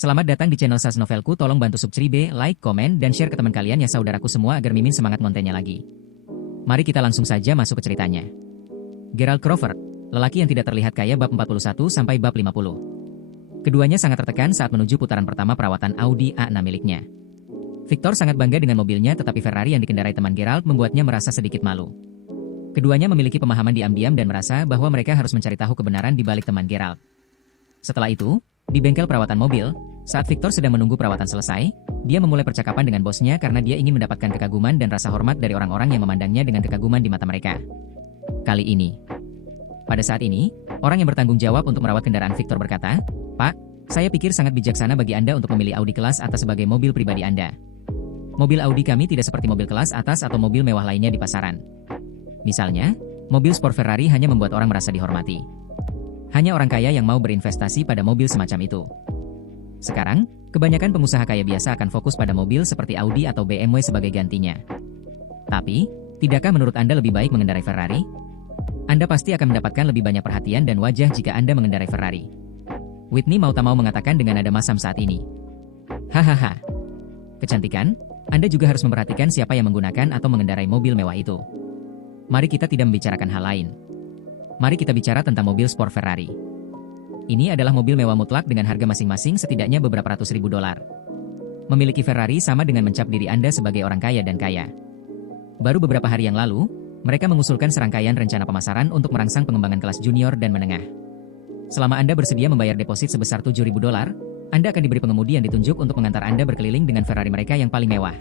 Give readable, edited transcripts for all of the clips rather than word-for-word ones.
Selamat datang di channel Sas Novelku. Tolong bantu subscribe, like, komen, dan share ke teman kalian ya saudaraku semua agar Mimin semangat kontennya lagi. Mari kita langsung saja masuk ke ceritanya. Gerald Crawford, lelaki yang tidak terlihat kaya bab 41 sampai bab 50. Keduanya sangat tertekan saat menuju putaran pertama perawatan Audi A6 miliknya. Victor sangat bangga dengan mobilnya, tetapi Ferrari yang dikendarai teman Gerald membuatnya merasa sedikit malu. Keduanya memiliki pemahaman diam-diam dan merasa bahwa mereka harus mencari tahu kebenaran di balik teman Gerald. Setelah itu, di bengkel perawatan mobil, saat Victor sedang menunggu perawatan selesai, dia memulai percakapan dengan bosnya karena dia ingin mendapatkan kekaguman dan rasa hormat dari orang-orang yang memandangnya dengan kekaguman di mata mereka. Kali ini, pada saat ini, orang yang bertanggung jawab untuk merawat kendaraan Victor berkata, "Pak, saya pikir sangat bijaksana bagi Anda untuk memilih Audi kelas atas sebagai mobil pribadi Anda. Mobil Audi kami tidak seperti mobil kelas atas atau mobil mewah lainnya di pasaran. Misalnya, mobil sport Ferrari hanya membuat orang merasa dihormati. Hanya orang kaya yang mau berinvestasi pada mobil semacam itu. Sekarang, kebanyakan pengusaha kaya biasa akan fokus pada mobil seperti Audi atau BMW sebagai gantinya. Tapi, tidakkah menurut Anda lebih baik mengendarai Ferrari? Anda pasti akan mendapatkan lebih banyak perhatian dan wajah jika Anda mengendarai Ferrari." Whitney mau tak mau mengatakan dengan nada masam saat ini. "Hahaha. Kecantikan, Anda juga harus memperhatikan siapa yang menggunakan atau mengendarai mobil mewah itu. Mari kita tidak membicarakan hal lain. Mari kita bicara tentang mobil sport Ferrari. Ini adalah mobil mewah mutlak dengan harga masing-masing setidaknya beberapa ratus ribu dolar. Memiliki Ferrari sama dengan mencap diri Anda sebagai orang kaya dan kaya. Baru beberapa hari yang lalu, mereka mengusulkan serangkaian rencana pemasaran untuk merangsang pengembangan kelas junior dan menengah. Selama Anda bersedia membayar deposit sebesar 7.000 dolar, Anda akan diberi pengemudi yang ditunjuk untuk mengantar Anda berkeliling dengan Ferrari mereka yang paling mewah.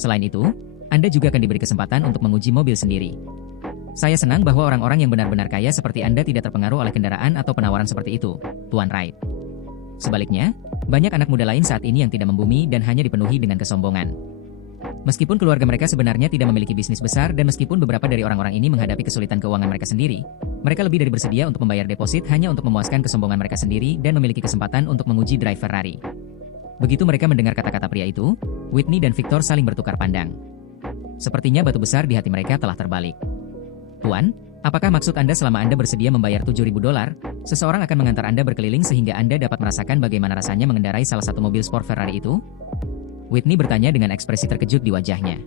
Selain itu, Anda juga akan diberi kesempatan untuk menguji mobil sendiri. Saya senang bahwa orang-orang yang benar-benar kaya seperti Anda tidak terpengaruh oleh kendaraan atau penawaran seperti itu, Tuan Wright. Sebaliknya, banyak anak muda lain saat ini yang tidak membumi dan hanya dipenuhi dengan kesombongan. Meskipun keluarga mereka sebenarnya tidak memiliki bisnis besar dan meskipun beberapa dari orang-orang ini menghadapi kesulitan keuangan mereka sendiri, mereka lebih dari bersedia untuk membayar deposit hanya untuk memuaskan kesombongan mereka sendiri dan memiliki kesempatan untuk menguji drive Ferrari." Begitu mereka mendengar kata-kata pria itu, Whitney dan Victor saling bertukar pandang. Sepertinya batu besar di hati mereka telah terbalik. "Tuan, apakah maksud Anda selama Anda bersedia membayar 7.000 dolar, seseorang akan mengantar Anda berkeliling sehingga Anda dapat merasakan bagaimana rasanya mengendarai salah satu mobil sport Ferrari itu?" Whitney bertanya dengan ekspresi terkejut di wajahnya.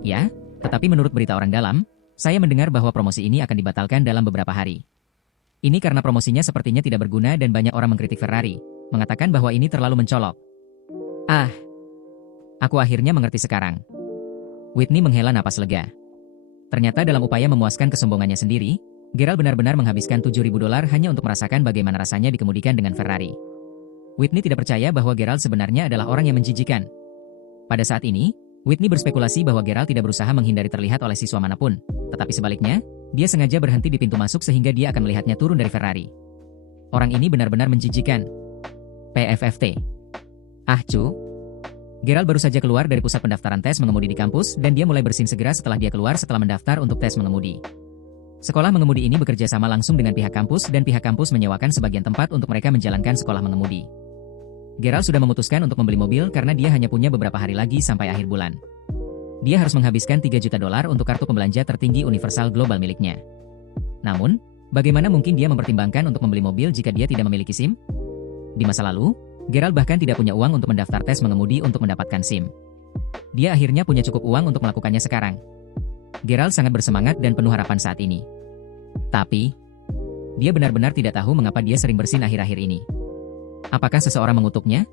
"Ya, tetapi menurut berita orang dalam, saya mendengar bahwa promosi ini akan dibatalkan dalam beberapa hari. Ini karena promosinya sepertinya tidak berguna dan banyak orang mengkritik Ferrari, mengatakan bahwa ini terlalu mencolok." "Ah, aku akhirnya mengerti sekarang." Whitney menghela napas lega. Ternyata dalam upaya memuaskan kesombongannya sendiri, Gerald benar-benar menghabiskan 7.000 dolar hanya untuk merasakan bagaimana rasanya dikemudikan dengan Ferrari. Whitney tidak percaya bahwa Gerald sebenarnya adalah orang yang menjijikan. Pada saat ini, Whitney berspekulasi bahwa Gerald tidak berusaha menghindari terlihat oleh siswa manapun, tetapi sebaliknya, dia sengaja berhenti di pintu masuk sehingga dia akan melihatnya turun dari Ferrari. Orang ini benar-benar menjijikan. PFFT. Ah cu. Gerald baru saja keluar dari pusat pendaftaran tes mengemudi di kampus dan dia mulai bersin segera setelah dia keluar setelah mendaftar untuk tes mengemudi. Sekolah mengemudi ini bekerja sama langsung dengan pihak kampus dan pihak kampus menyewakan sebagian tempat untuk mereka menjalankan sekolah mengemudi. Gerald sudah memutuskan untuk membeli mobil karena dia hanya punya beberapa hari lagi sampai akhir bulan. Dia harus menghabiskan 3 juta dolar untuk kartu pembelanja tertinggi universal global miliknya. Namun, bagaimana mungkin dia mempertimbangkan untuk membeli mobil jika dia tidak memiliki SIM? Di masa lalu, Gerald bahkan tidak punya uang untuk mendaftar tes mengemudi untuk mendapatkan SIM. Dia akhirnya punya cukup uang untuk melakukannya sekarang. Gerald sangat bersemangat dan penuh harapan saat ini. Tapi, dia benar-benar tidak tahu mengapa dia sering bersin akhir-akhir ini. Apakah seseorang mengutuknya?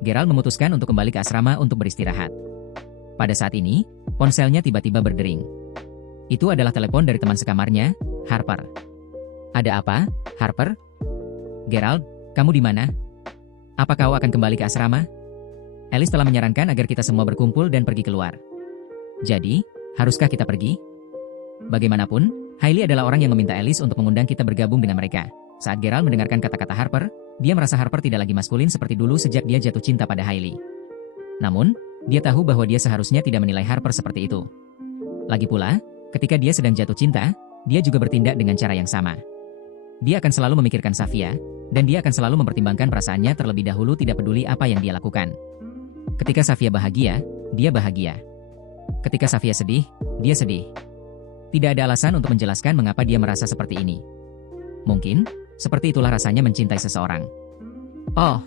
Gerald memutuskan untuk kembali ke asrama untuk beristirahat. Pada saat ini, ponselnya tiba-tiba berdering. Itu adalah telepon dari teman sekamarnya, Harper. "Ada apa, Harper?" "Gerald, kamu di mana? Apa kau akan kembali ke asrama? Alice telah menyarankan agar kita semua berkumpul dan pergi keluar. Jadi, haruskah kita pergi?" Bagaimanapun, Hailey adalah orang yang meminta Alice untuk mengundang kita bergabung dengan mereka. Saat Gerald mendengarkan kata-kata Harper, dia merasa Harper tidak lagi maskulin seperti dulu sejak dia jatuh cinta pada Hailey. Namun, dia tahu bahwa dia seharusnya tidak menilai Harper seperti itu. Lagi pula, ketika dia sedang jatuh cinta, dia juga bertindak dengan cara yang sama. Dia akan selalu memikirkan Safia, dan dia akan selalu mempertimbangkan perasaannya terlebih dahulu, tidak peduli apa yang dia lakukan. Ketika Safia bahagia, dia bahagia. Ketika Safia sedih, dia sedih. Tidak ada alasan untuk menjelaskan mengapa dia merasa seperti ini. Mungkin, seperti itulah rasanya mencintai seseorang. Oh,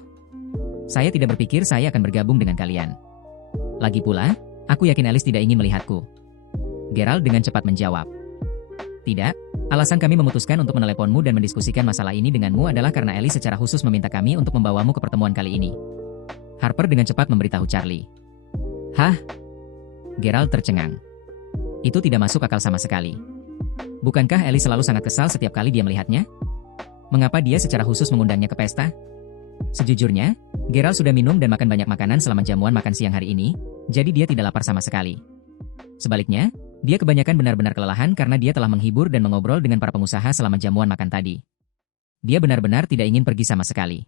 saya tidak berpikir saya akan bergabung dengan kalian. Lagi pula, aku yakin Alice tidak ingin melihatku. Gerald dengan cepat menjawab. Tidak, alasan kami memutuskan untuk meneleponmu dan mendiskusikan masalah ini denganmu adalah karena Alice secara khusus meminta kami untuk membawamu ke pertemuan kali ini. Harper dengan cepat memberitahu Charlie. Hah? Gerald tercengang. Itu tidak masuk akal sama sekali. Bukankah Alice selalu sangat kesal setiap kali dia melihatnya? Mengapa dia secara khusus mengundangnya ke pesta? Sejujurnya, Gerald sudah minum dan makan banyak makanan selama jamuan makan siang hari ini, jadi dia tidak lapar sama sekali. Sebaliknya, dia kebanyakan benar-benar kelelahan karena dia telah menghibur dan mengobrol dengan para pengusaha selama jamuan makan tadi. Dia benar-benar tidak ingin pergi sama sekali.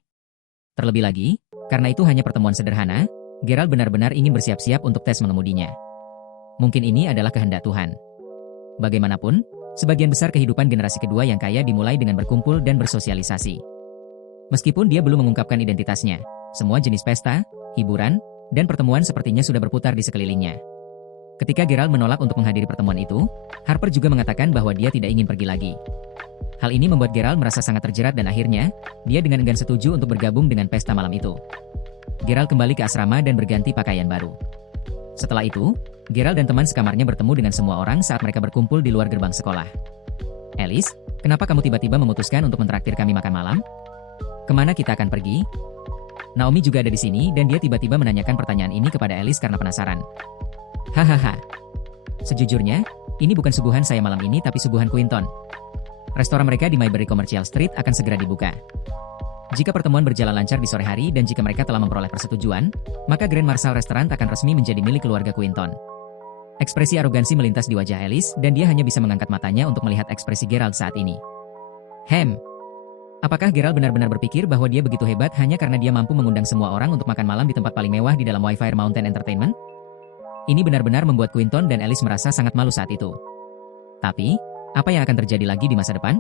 Terlebih lagi, karena itu hanya pertemuan sederhana, Gerald benar-benar ingin bersiap-siap untuk tes mengemudinya. Mungkin ini adalah kehendak Tuhan. Bagaimanapun, sebagian besar kehidupan generasi kedua yang kaya dimulai dengan berkumpul dan bersosialisasi. Meskipun dia belum mengungkapkan identitasnya, semua jenis pesta, hiburan, dan pertemuan sepertinya sudah berputar di sekelilingnya. Ketika Gerald menolak untuk menghadiri pertemuan itu, Harper juga mengatakan bahwa dia tidak ingin pergi lagi. Hal ini membuat Gerald merasa sangat terjerat dan akhirnya, dia dengan enggan setuju untuk bergabung dengan pesta malam itu. Gerald kembali ke asrama dan berganti pakaian baru. Setelah itu, Gerald dan teman sekamarnya bertemu dengan semua orang saat mereka berkumpul di luar gerbang sekolah. Alice, kenapa kamu tiba-tiba memutuskan untuk mentraktir kami makan malam? Kemana kita akan pergi? Naomi juga ada di sini dan dia tiba-tiba menanyakan pertanyaan ini kepada Alice karena penasaran. Hahaha. Sejujurnya, ini bukan suguhan saya malam ini tapi suguhan Quinton. Restoran mereka di Mayberry Commercial Street akan segera dibuka. Jika pertemuan berjalan lancar di sore hari dan jika mereka telah memperoleh persetujuan, maka Grand Marshal Restaurant akan resmi menjadi milik keluarga Quinton. Ekspresi arogansi melintas di wajah Alice dan dia hanya bisa mengangkat matanya untuk melihat ekspresi Gerald saat ini. Apakah Gerald benar-benar berpikir bahwa dia begitu hebat hanya karena dia mampu mengundang semua orang untuk makan malam di tempat paling mewah di dalam Wi-Fi Mountain Entertainment? Ini benar-benar membuat Quinton dan Alice merasa sangat malu saat itu. Tapi, apa yang akan terjadi lagi di masa depan?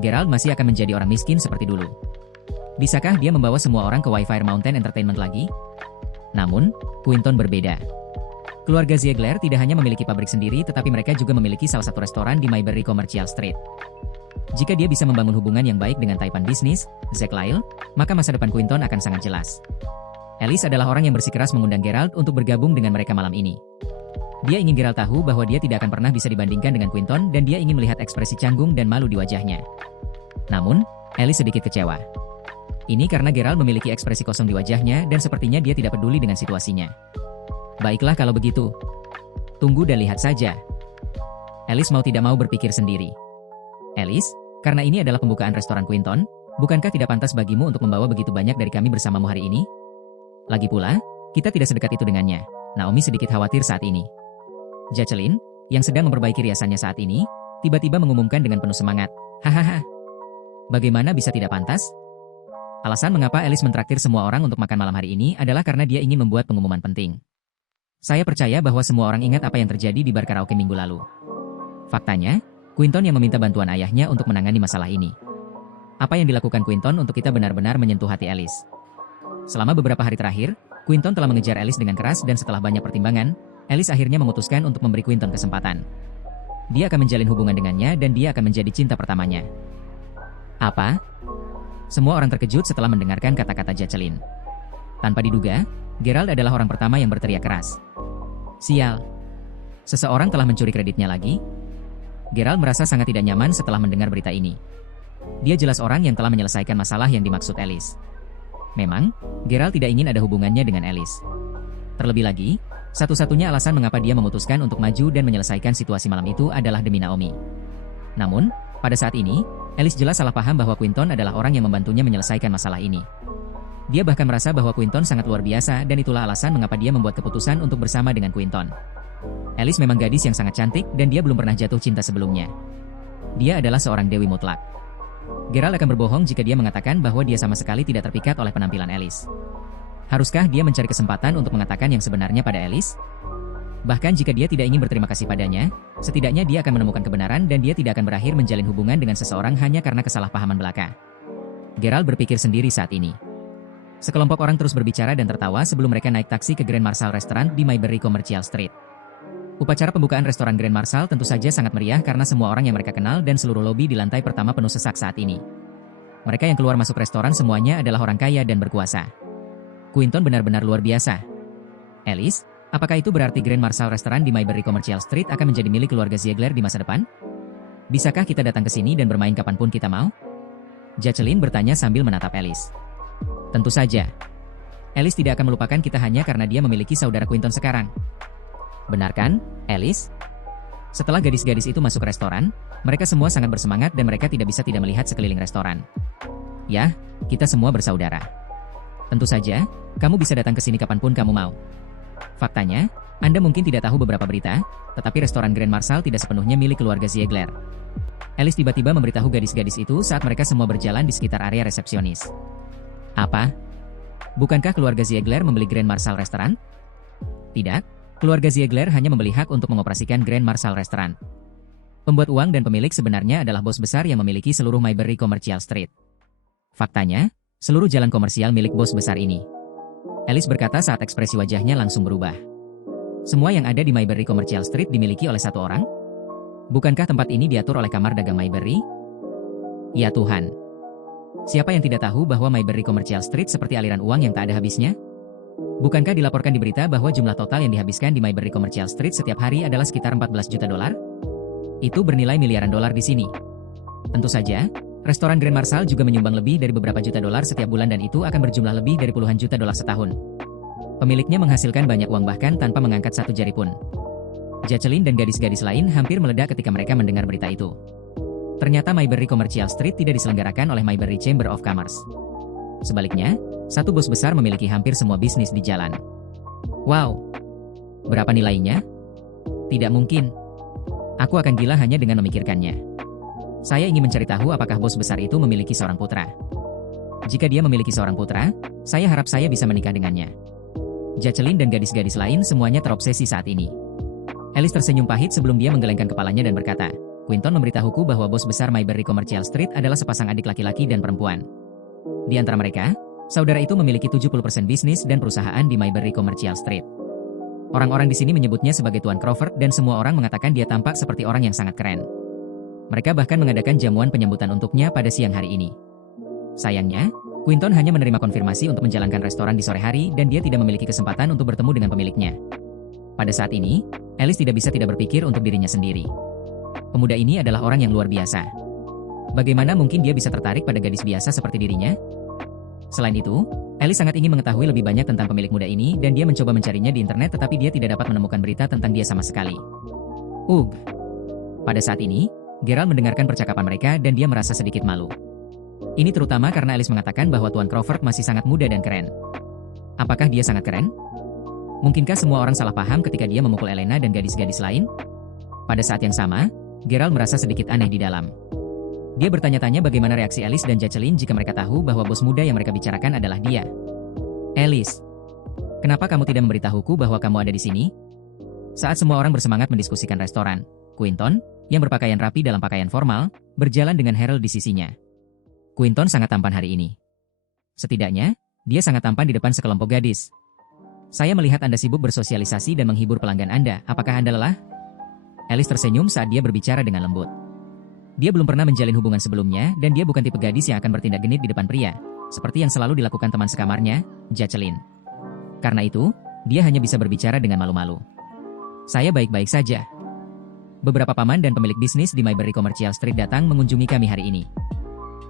Gerald masih akan menjadi orang miskin seperti dulu. Bisakah dia membawa semua orang ke Wi-Fi Mountain Entertainment lagi? Namun, Quinton berbeda. Keluarga Ziegler tidak hanya memiliki pabrik sendiri tetapi mereka juga memiliki salah satu restoran di Mayberry Commercial Street. Jika dia bisa membangun hubungan yang baik dengan Taipan Bisnis, Zack Lyle, maka masa depan Quinton akan sangat jelas. Alice adalah orang yang bersikeras mengundang Gerald untuk bergabung dengan mereka malam ini. Dia ingin Gerald tahu bahwa dia tidak akan pernah bisa dibandingkan dengan Quinton dan dia ingin melihat ekspresi canggung dan malu di wajahnya. Namun, Alice sedikit kecewa. Ini karena Gerald memiliki ekspresi kosong di wajahnya dan sepertinya dia tidak peduli dengan situasinya. Baiklah kalau begitu. Tunggu dan lihat saja. Alice mau tidak mau berpikir sendiri. Alice, karena ini adalah pembukaan restoran Quinton, bukankah tidak pantas bagimu untuk membawa begitu banyak dari kami bersamamu hari ini? Lagi pula, kita tidak sedekat itu dengannya. Naomi sedikit khawatir saat ini. Jacqueline, yang sedang memperbaiki riasannya saat ini, tiba-tiba mengumumkan dengan penuh semangat. Hahaha. Bagaimana bisa tidak pantas? Alasan mengapa Alice mentraktir semua orang untuk makan malam hari ini adalah karena dia ingin membuat pengumuman penting. Saya percaya bahwa semua orang ingat apa yang terjadi di bar karaoke minggu lalu. Faktanya, Quinton yang meminta bantuan ayahnya untuk menangani masalah ini. Apa yang dilakukan Quinton untuk kita benar-benar menyentuh hati Alice. Selama beberapa hari terakhir, Quinton telah mengejar Alice dengan keras dan setelah banyak pertimbangan, Alice akhirnya memutuskan untuk memberi Quinton kesempatan. Dia akan menjalin hubungan dengannya dan dia akan menjadi cinta pertamanya. Apa? Semua orang terkejut setelah mendengarkan kata-kata Jacqueline. Tanpa diduga, Gerald adalah orang pertama yang berteriak keras. Sial. Seseorang telah mencuri kreditnya lagi? Gerald merasa sangat tidak nyaman setelah mendengar berita ini. Dia jelas orang yang telah menyelesaikan masalah yang dimaksud Alice. Memang, Gerald tidak ingin ada hubungannya dengan Alice. Terlebih lagi, satu-satunya alasan mengapa dia memutuskan untuk maju dan menyelesaikan situasi malam itu adalah demi Naomi. Namun, pada saat ini, Alice jelas salah paham bahwa Quinton adalah orang yang membantunya menyelesaikan masalah ini. Dia bahkan merasa bahwa Quinton sangat luar biasa dan itulah alasan mengapa dia membuat keputusan untuk bersama dengan Quinton. Alice memang gadis yang sangat cantik dan dia belum pernah jatuh cinta sebelumnya. Dia adalah seorang dewi mutlak. Gerald akan berbohong jika dia mengatakan bahwa dia sama sekali tidak terpikat oleh penampilan Alice. Haruskah dia mencari kesempatan untuk mengatakan yang sebenarnya pada Alice? Bahkan jika dia tidak ingin berterima kasih padanya, setidaknya dia akan menemukan kebenaran dan dia tidak akan berakhir menjalin hubungan dengan seseorang hanya karena kesalahpahaman belaka. Gerald berpikir sendiri saat ini. Sekelompok orang terus berbicara dan tertawa sebelum mereka naik taksi ke Grand Marshal Restaurant di Mayberry Commercial Street. Upacara pembukaan restoran Grand Marshal tentu saja sangat meriah karena semua orang yang mereka kenal dan seluruh lobi di lantai pertama penuh sesak saat ini. Mereka yang keluar masuk restoran semuanya adalah orang kaya dan berkuasa. Quinton benar-benar luar biasa. Alice, apakah itu berarti Grand Marshal Restaurant di Mayberry Commercial Street akan menjadi milik keluarga Ziegler di masa depan? Bisakah kita datang ke sini dan bermain kapanpun kita mau? Jacqueline bertanya sambil menatap Alice. Tentu saja. Alice tidak akan melupakan kita hanya karena dia memiliki saudara Quinton sekarang. Benar kan, Alice? Setelah gadis-gadis itu masuk restoran, mereka semua sangat bersemangat dan mereka tidak bisa tidak melihat sekeliling restoran. Ya, kita semua bersaudara. Tentu saja, kamu bisa datang ke sini kapanpun kamu mau. Faktanya, Anda mungkin tidak tahu beberapa berita, tetapi restoran Grand Marshal tidak sepenuhnya milik keluarga Ziegler. Alice tiba-tiba memberitahu gadis-gadis itu saat mereka semua berjalan di sekitar area resepsionis. Apa? Bukankah keluarga Ziegler membeli Grand Marshal Restaurant? Tidak, keluarga Ziegler hanya membeli hak untuk mengoperasikan Grand Marshal Restaurant. Pembuat uang dan pemilik sebenarnya adalah bos besar yang memiliki seluruh Mayberry Commercial Street. Faktanya, seluruh jalan komersial milik bos besar ini. Alice berkata saat ekspresi wajahnya langsung berubah. Semua yang ada di Mayberry Commercial Street dimiliki oleh satu orang? Bukankah tempat ini diatur oleh kamar dagang Mayberry? Ya Tuhan. Siapa yang tidak tahu bahwa Mayberry Commercial Street seperti aliran uang yang tak ada habisnya? Bukankah dilaporkan di berita bahwa jumlah total yang dihabiskan di Mayberry Commercial Street setiap hari adalah sekitar 14 juta dolar? Itu bernilai miliaran dolar di sini. Tentu saja, restoran Grand Marshal juga menyumbang lebih dari beberapa juta dolar setiap bulan dan itu akan berjumlah lebih dari puluhan juta dolar setahun. Pemiliknya menghasilkan banyak uang bahkan tanpa mengangkat satu jari pun. Jacqueline dan gadis-gadis lain hampir meledak ketika mereka mendengar berita itu. Ternyata Mayberry Commercial Street tidak diselenggarakan oleh Mayberry Chamber of Commerce. Sebaliknya, satu bos besar memiliki hampir semua bisnis di jalan. Wow! Berapa nilainya? Tidak mungkin. Aku akan gila hanya dengan memikirkannya. Saya ingin mencari tahu apakah bos besar itu memiliki seorang putra. Jika dia memiliki seorang putra, saya harap saya bisa menikah dengannya. Jacqueline dan gadis-gadis lain semuanya terobsesi saat ini. Alice tersenyum pahit sebelum dia menggelengkan kepalanya dan berkata, Quinton memberitahuku bahwa bos besar Mayberry Commercial Street adalah sepasang adik laki-laki dan perempuan. Di antara mereka, saudara itu memiliki 70% bisnis dan perusahaan di Mayberry Commercial Street. Orang-orang di sini menyebutnya sebagai Tuan Crawford dan semua orang mengatakan dia tampak seperti orang yang sangat keren. Mereka bahkan mengadakan jamuan penyambutan untuknya pada siang hari ini. Sayangnya, Quinton hanya menerima konfirmasi untuk menjalankan restoran di sore hari dan dia tidak memiliki kesempatan untuk bertemu dengan pemiliknya. Pada saat ini, Alice tidak bisa tidak berpikir untuk dirinya sendiri. Pemuda ini adalah orang yang luar biasa. Bagaimana mungkin dia bisa tertarik pada gadis biasa seperti dirinya? Selain itu, Alice sangat ingin mengetahui lebih banyak tentang pemilik muda ini dan dia mencoba mencarinya di internet tetapi dia tidak dapat menemukan berita tentang dia sama sekali. Pada saat ini, Gerald mendengarkan percakapan mereka dan dia merasa sedikit malu. Ini terutama karena Alice mengatakan bahwa Tuan Crawford masih sangat muda dan keren. Apakah dia sangat keren? Mungkinkah semua orang salah paham ketika dia memukul Elena dan gadis-gadis lain? Pada saat yang sama, Gerald merasa sedikit aneh di dalam. Dia bertanya-tanya bagaimana reaksi Alice dan Jacqueline jika mereka tahu bahwa bos muda yang mereka bicarakan adalah dia. Alice, kenapa kamu tidak memberitahuku bahwa kamu ada di sini? Saat semua orang bersemangat mendiskusikan restoran, Quinton, yang berpakaian rapi dalam pakaian formal, berjalan dengan Harold di sisinya. Quinton sangat tampan hari ini. Setidaknya, dia sangat tampan di depan sekelompok gadis. Saya melihat Anda sibuk bersosialisasi dan menghibur pelanggan Anda, apakah Anda lelah? Alice tersenyum saat dia berbicara dengan lembut. Dia belum pernah menjalin hubungan sebelumnya dan dia bukan tipe gadis yang akan bertindak genit di depan pria, seperti yang selalu dilakukan teman sekamarnya, Jacqueline. Karena itu, dia hanya bisa berbicara dengan malu-malu. Saya baik-baik saja. Beberapa paman dan pemilik bisnis di Mayberry Commercial Street datang mengunjungi kami hari ini.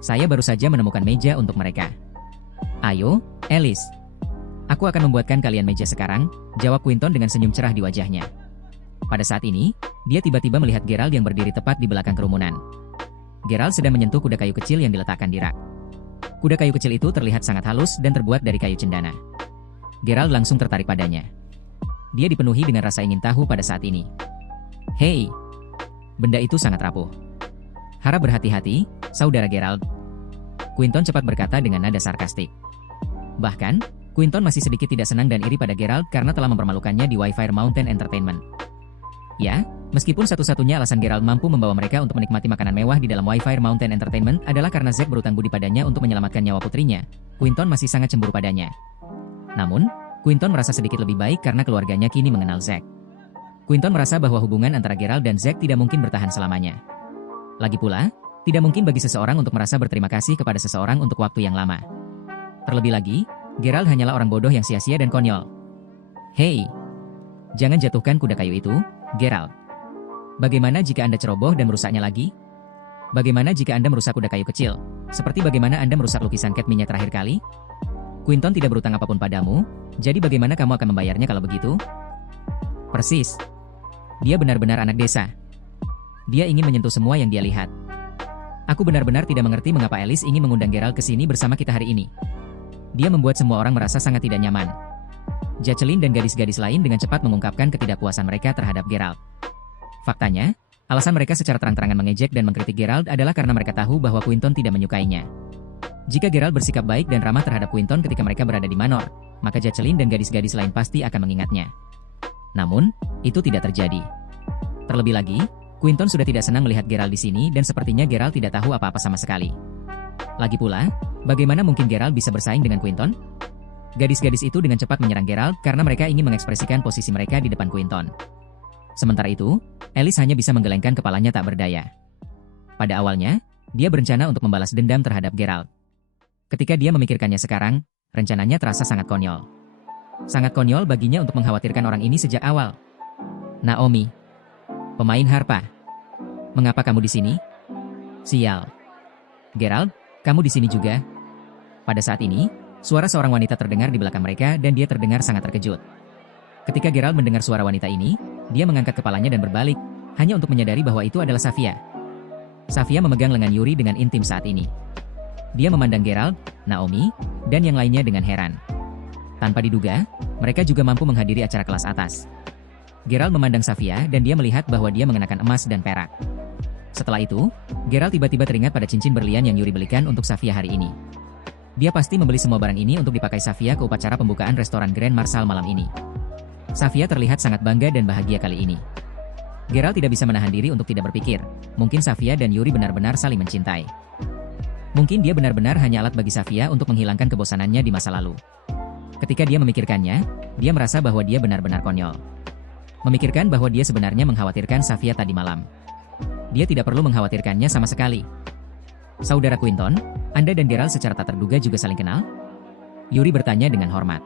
Saya baru saja menemukan meja untuk mereka. Ayo, Alice. Aku akan membuatkan kalian meja sekarang, jawab Quinton dengan senyum cerah di wajahnya. Pada saat ini, dia tiba-tiba melihat Gerald yang berdiri tepat di belakang kerumunan. Gerald sedang menyentuh kuda kayu kecil yang diletakkan di rak. Kuda kayu kecil itu terlihat sangat halus dan terbuat dari kayu cendana. Gerald langsung tertarik padanya. Dia dipenuhi dengan rasa ingin tahu pada saat ini. Hei, benda itu sangat rapuh. Harap berhati-hati, saudara Gerald. Quinton cepat berkata dengan nada sarkastik. Bahkan, Quinton masih sedikit tidak senang dan iri pada Gerald karena telah mempermalukannya di Wi-Fi Mountain Entertainment. Ya, meskipun satu-satunya alasan Gerald mampu membawa mereka untuk menikmati makanan mewah di dalam Wi-Fi Mountain Entertainment adalah karena Zack berutang budi padanya untuk menyelamatkan nyawa putrinya, Quinton masih sangat cemburu padanya. Namun, Quinton merasa sedikit lebih baik karena keluarganya kini mengenal Zack. Quinton merasa bahwa hubungan antara Gerald dan Zack tidak mungkin bertahan selamanya. Lagi pula, Tidak mungkin bagi seseorang untuk merasa berterima kasih kepada seseorang untuk waktu yang lama. Terlebih lagi, Geralt hanyalah orang bodoh yang sia-sia dan konyol. Hei, jangan jatuhkan kuda kayu itu, Geralt. Bagaimana jika Anda ceroboh dan merusaknya lagi? Bagaimana jika Anda merusak kuda kayu kecil? Seperti bagaimana Anda merusak lukisan Katniss terakhir kali? Quinton tidak berutang apapun padamu, jadi bagaimana kamu akan membayarnya kalau begitu? Persis. Dia benar-benar anak desa. Dia ingin menyentuh semua yang dia lihat. Aku benar-benar tidak mengerti mengapa Alice ingin mengundang Geralt ke sini bersama kita hari ini. Dia membuat semua orang merasa sangat tidak nyaman. Jacqueline dan gadis-gadis lain dengan cepat mengungkapkan ketidakpuasan mereka terhadap Geralt. Faktanya, alasan mereka secara terang-terangan mengejek dan mengkritik Geralt adalah karena mereka tahu bahwa Quinton tidak menyukainya. Jika Geralt bersikap baik dan ramah terhadap Quinton ketika mereka berada di Manor, maka Jacqueline dan gadis-gadis lain pasti akan mengingatnya. Namun, itu tidak terjadi. Terlebih lagi, Quinton sudah tidak senang melihat Geralt di sini dan sepertinya Geralt tidak tahu apa-apa sama sekali. Lagi pula, bagaimana mungkin Geralt bisa bersaing dengan Quinton? Gadis-gadis itu dengan cepat menyerang Geralt karena mereka ingin mengekspresikan posisi mereka di depan Quinton. Sementara itu, Alice hanya bisa menggelengkan kepalanya tak berdaya. Pada awalnya, dia berencana untuk membalas dendam terhadap Geralt. Ketika dia memikirkannya sekarang, rencananya terasa sangat konyol. Sangat konyol baginya untuk mengkhawatirkan orang ini sejak awal. Naomi, pemain harpa. Mengapa kamu di sini? Sial. Geralt, kamu di sini juga? Pada saat ini, suara seorang wanita terdengar di belakang mereka dan dia terdengar sangat terkejut. Ketika Geralt mendengar suara wanita ini, dia mengangkat kepalanya dan berbalik, hanya untuk menyadari bahwa itu adalah Safia. Safia memegang lengan Yuri dengan intim saat ini. Dia memandang Geralt, Naomi, dan yang lainnya dengan heran. Tanpa diduga, mereka juga mampu menghadiri acara kelas atas. Geralt memandang Safia dan dia melihat bahwa dia mengenakan emas dan perak. Setelah itu, Geralt tiba-tiba teringat pada cincin berlian yang Yuri belikan untuk Safia hari ini. Dia pasti membeli semua barang ini untuk dipakai Safia ke upacara pembukaan restoran Grand Marshal malam ini. Safia terlihat sangat bangga dan bahagia kali ini. Geralt tidak bisa menahan diri untuk tidak berpikir, mungkin Safia dan Yuri benar-benar saling mencintai. Mungkin dia benar-benar hanya alat bagi Safia untuk menghilangkan kebosanannya di masa lalu. Ketika dia memikirkannya, dia merasa bahwa dia benar-benar konyol. Memikirkan bahwa dia sebenarnya mengkhawatirkan Safia tadi malam. Dia tidak perlu mengkhawatirkannya sama sekali. Saudara Quinton, Anda dan Geralt secara tak terduga juga saling kenal? Yuri bertanya dengan hormat.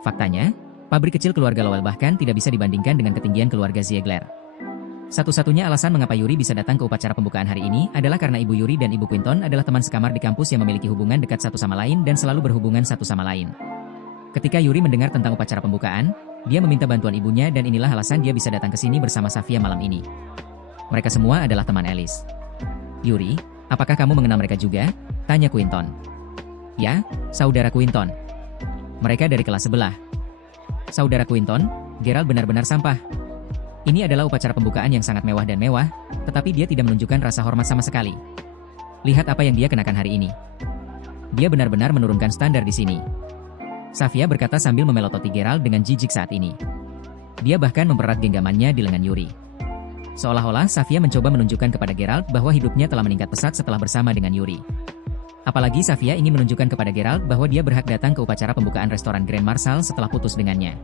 Faktanya, pabrik kecil keluarga Lowell bahkan tidak bisa dibandingkan dengan ketinggian keluarga Ziegler. Satu-satunya alasan mengapa Yuri bisa datang ke upacara pembukaan hari ini adalah karena ibu Yuri dan ibu Quinton adalah teman sekamar di kampus yang memiliki hubungan dekat satu sama lain dan selalu berhubungan satu sama lain. Ketika Yuri mendengar tentang upacara pembukaan, dia meminta bantuan ibunya dan inilah alasan dia bisa datang ke sini bersama Safia malam ini. Mereka semua adalah teman Alice. Yuri, apakah kamu mengenal mereka juga? Tanya Quinton. Ya, saudara Quinton. Mereka dari kelas sebelah. Saudara Quinton, Geralt benar-benar sampah. Ini adalah upacara pembukaan yang sangat mewah dan mewah, tetapi dia tidak menunjukkan rasa hormat sama sekali. Lihat apa yang dia kenakan hari ini. Dia benar-benar menurunkan standar di sini. Safia berkata sambil memelototi Geralt dengan jijik saat ini. Dia bahkan mempererat genggamannya di lengan Yuri. Seolah-olah Safia mencoba menunjukkan kepada Geralt bahwa hidupnya telah meningkat pesat setelah bersama dengan Yuri. Apalagi Safia ingin menunjukkan kepada Geralt bahwa dia berhak datang ke upacara pembukaan restoran Grand Marshal setelah putus dengannya.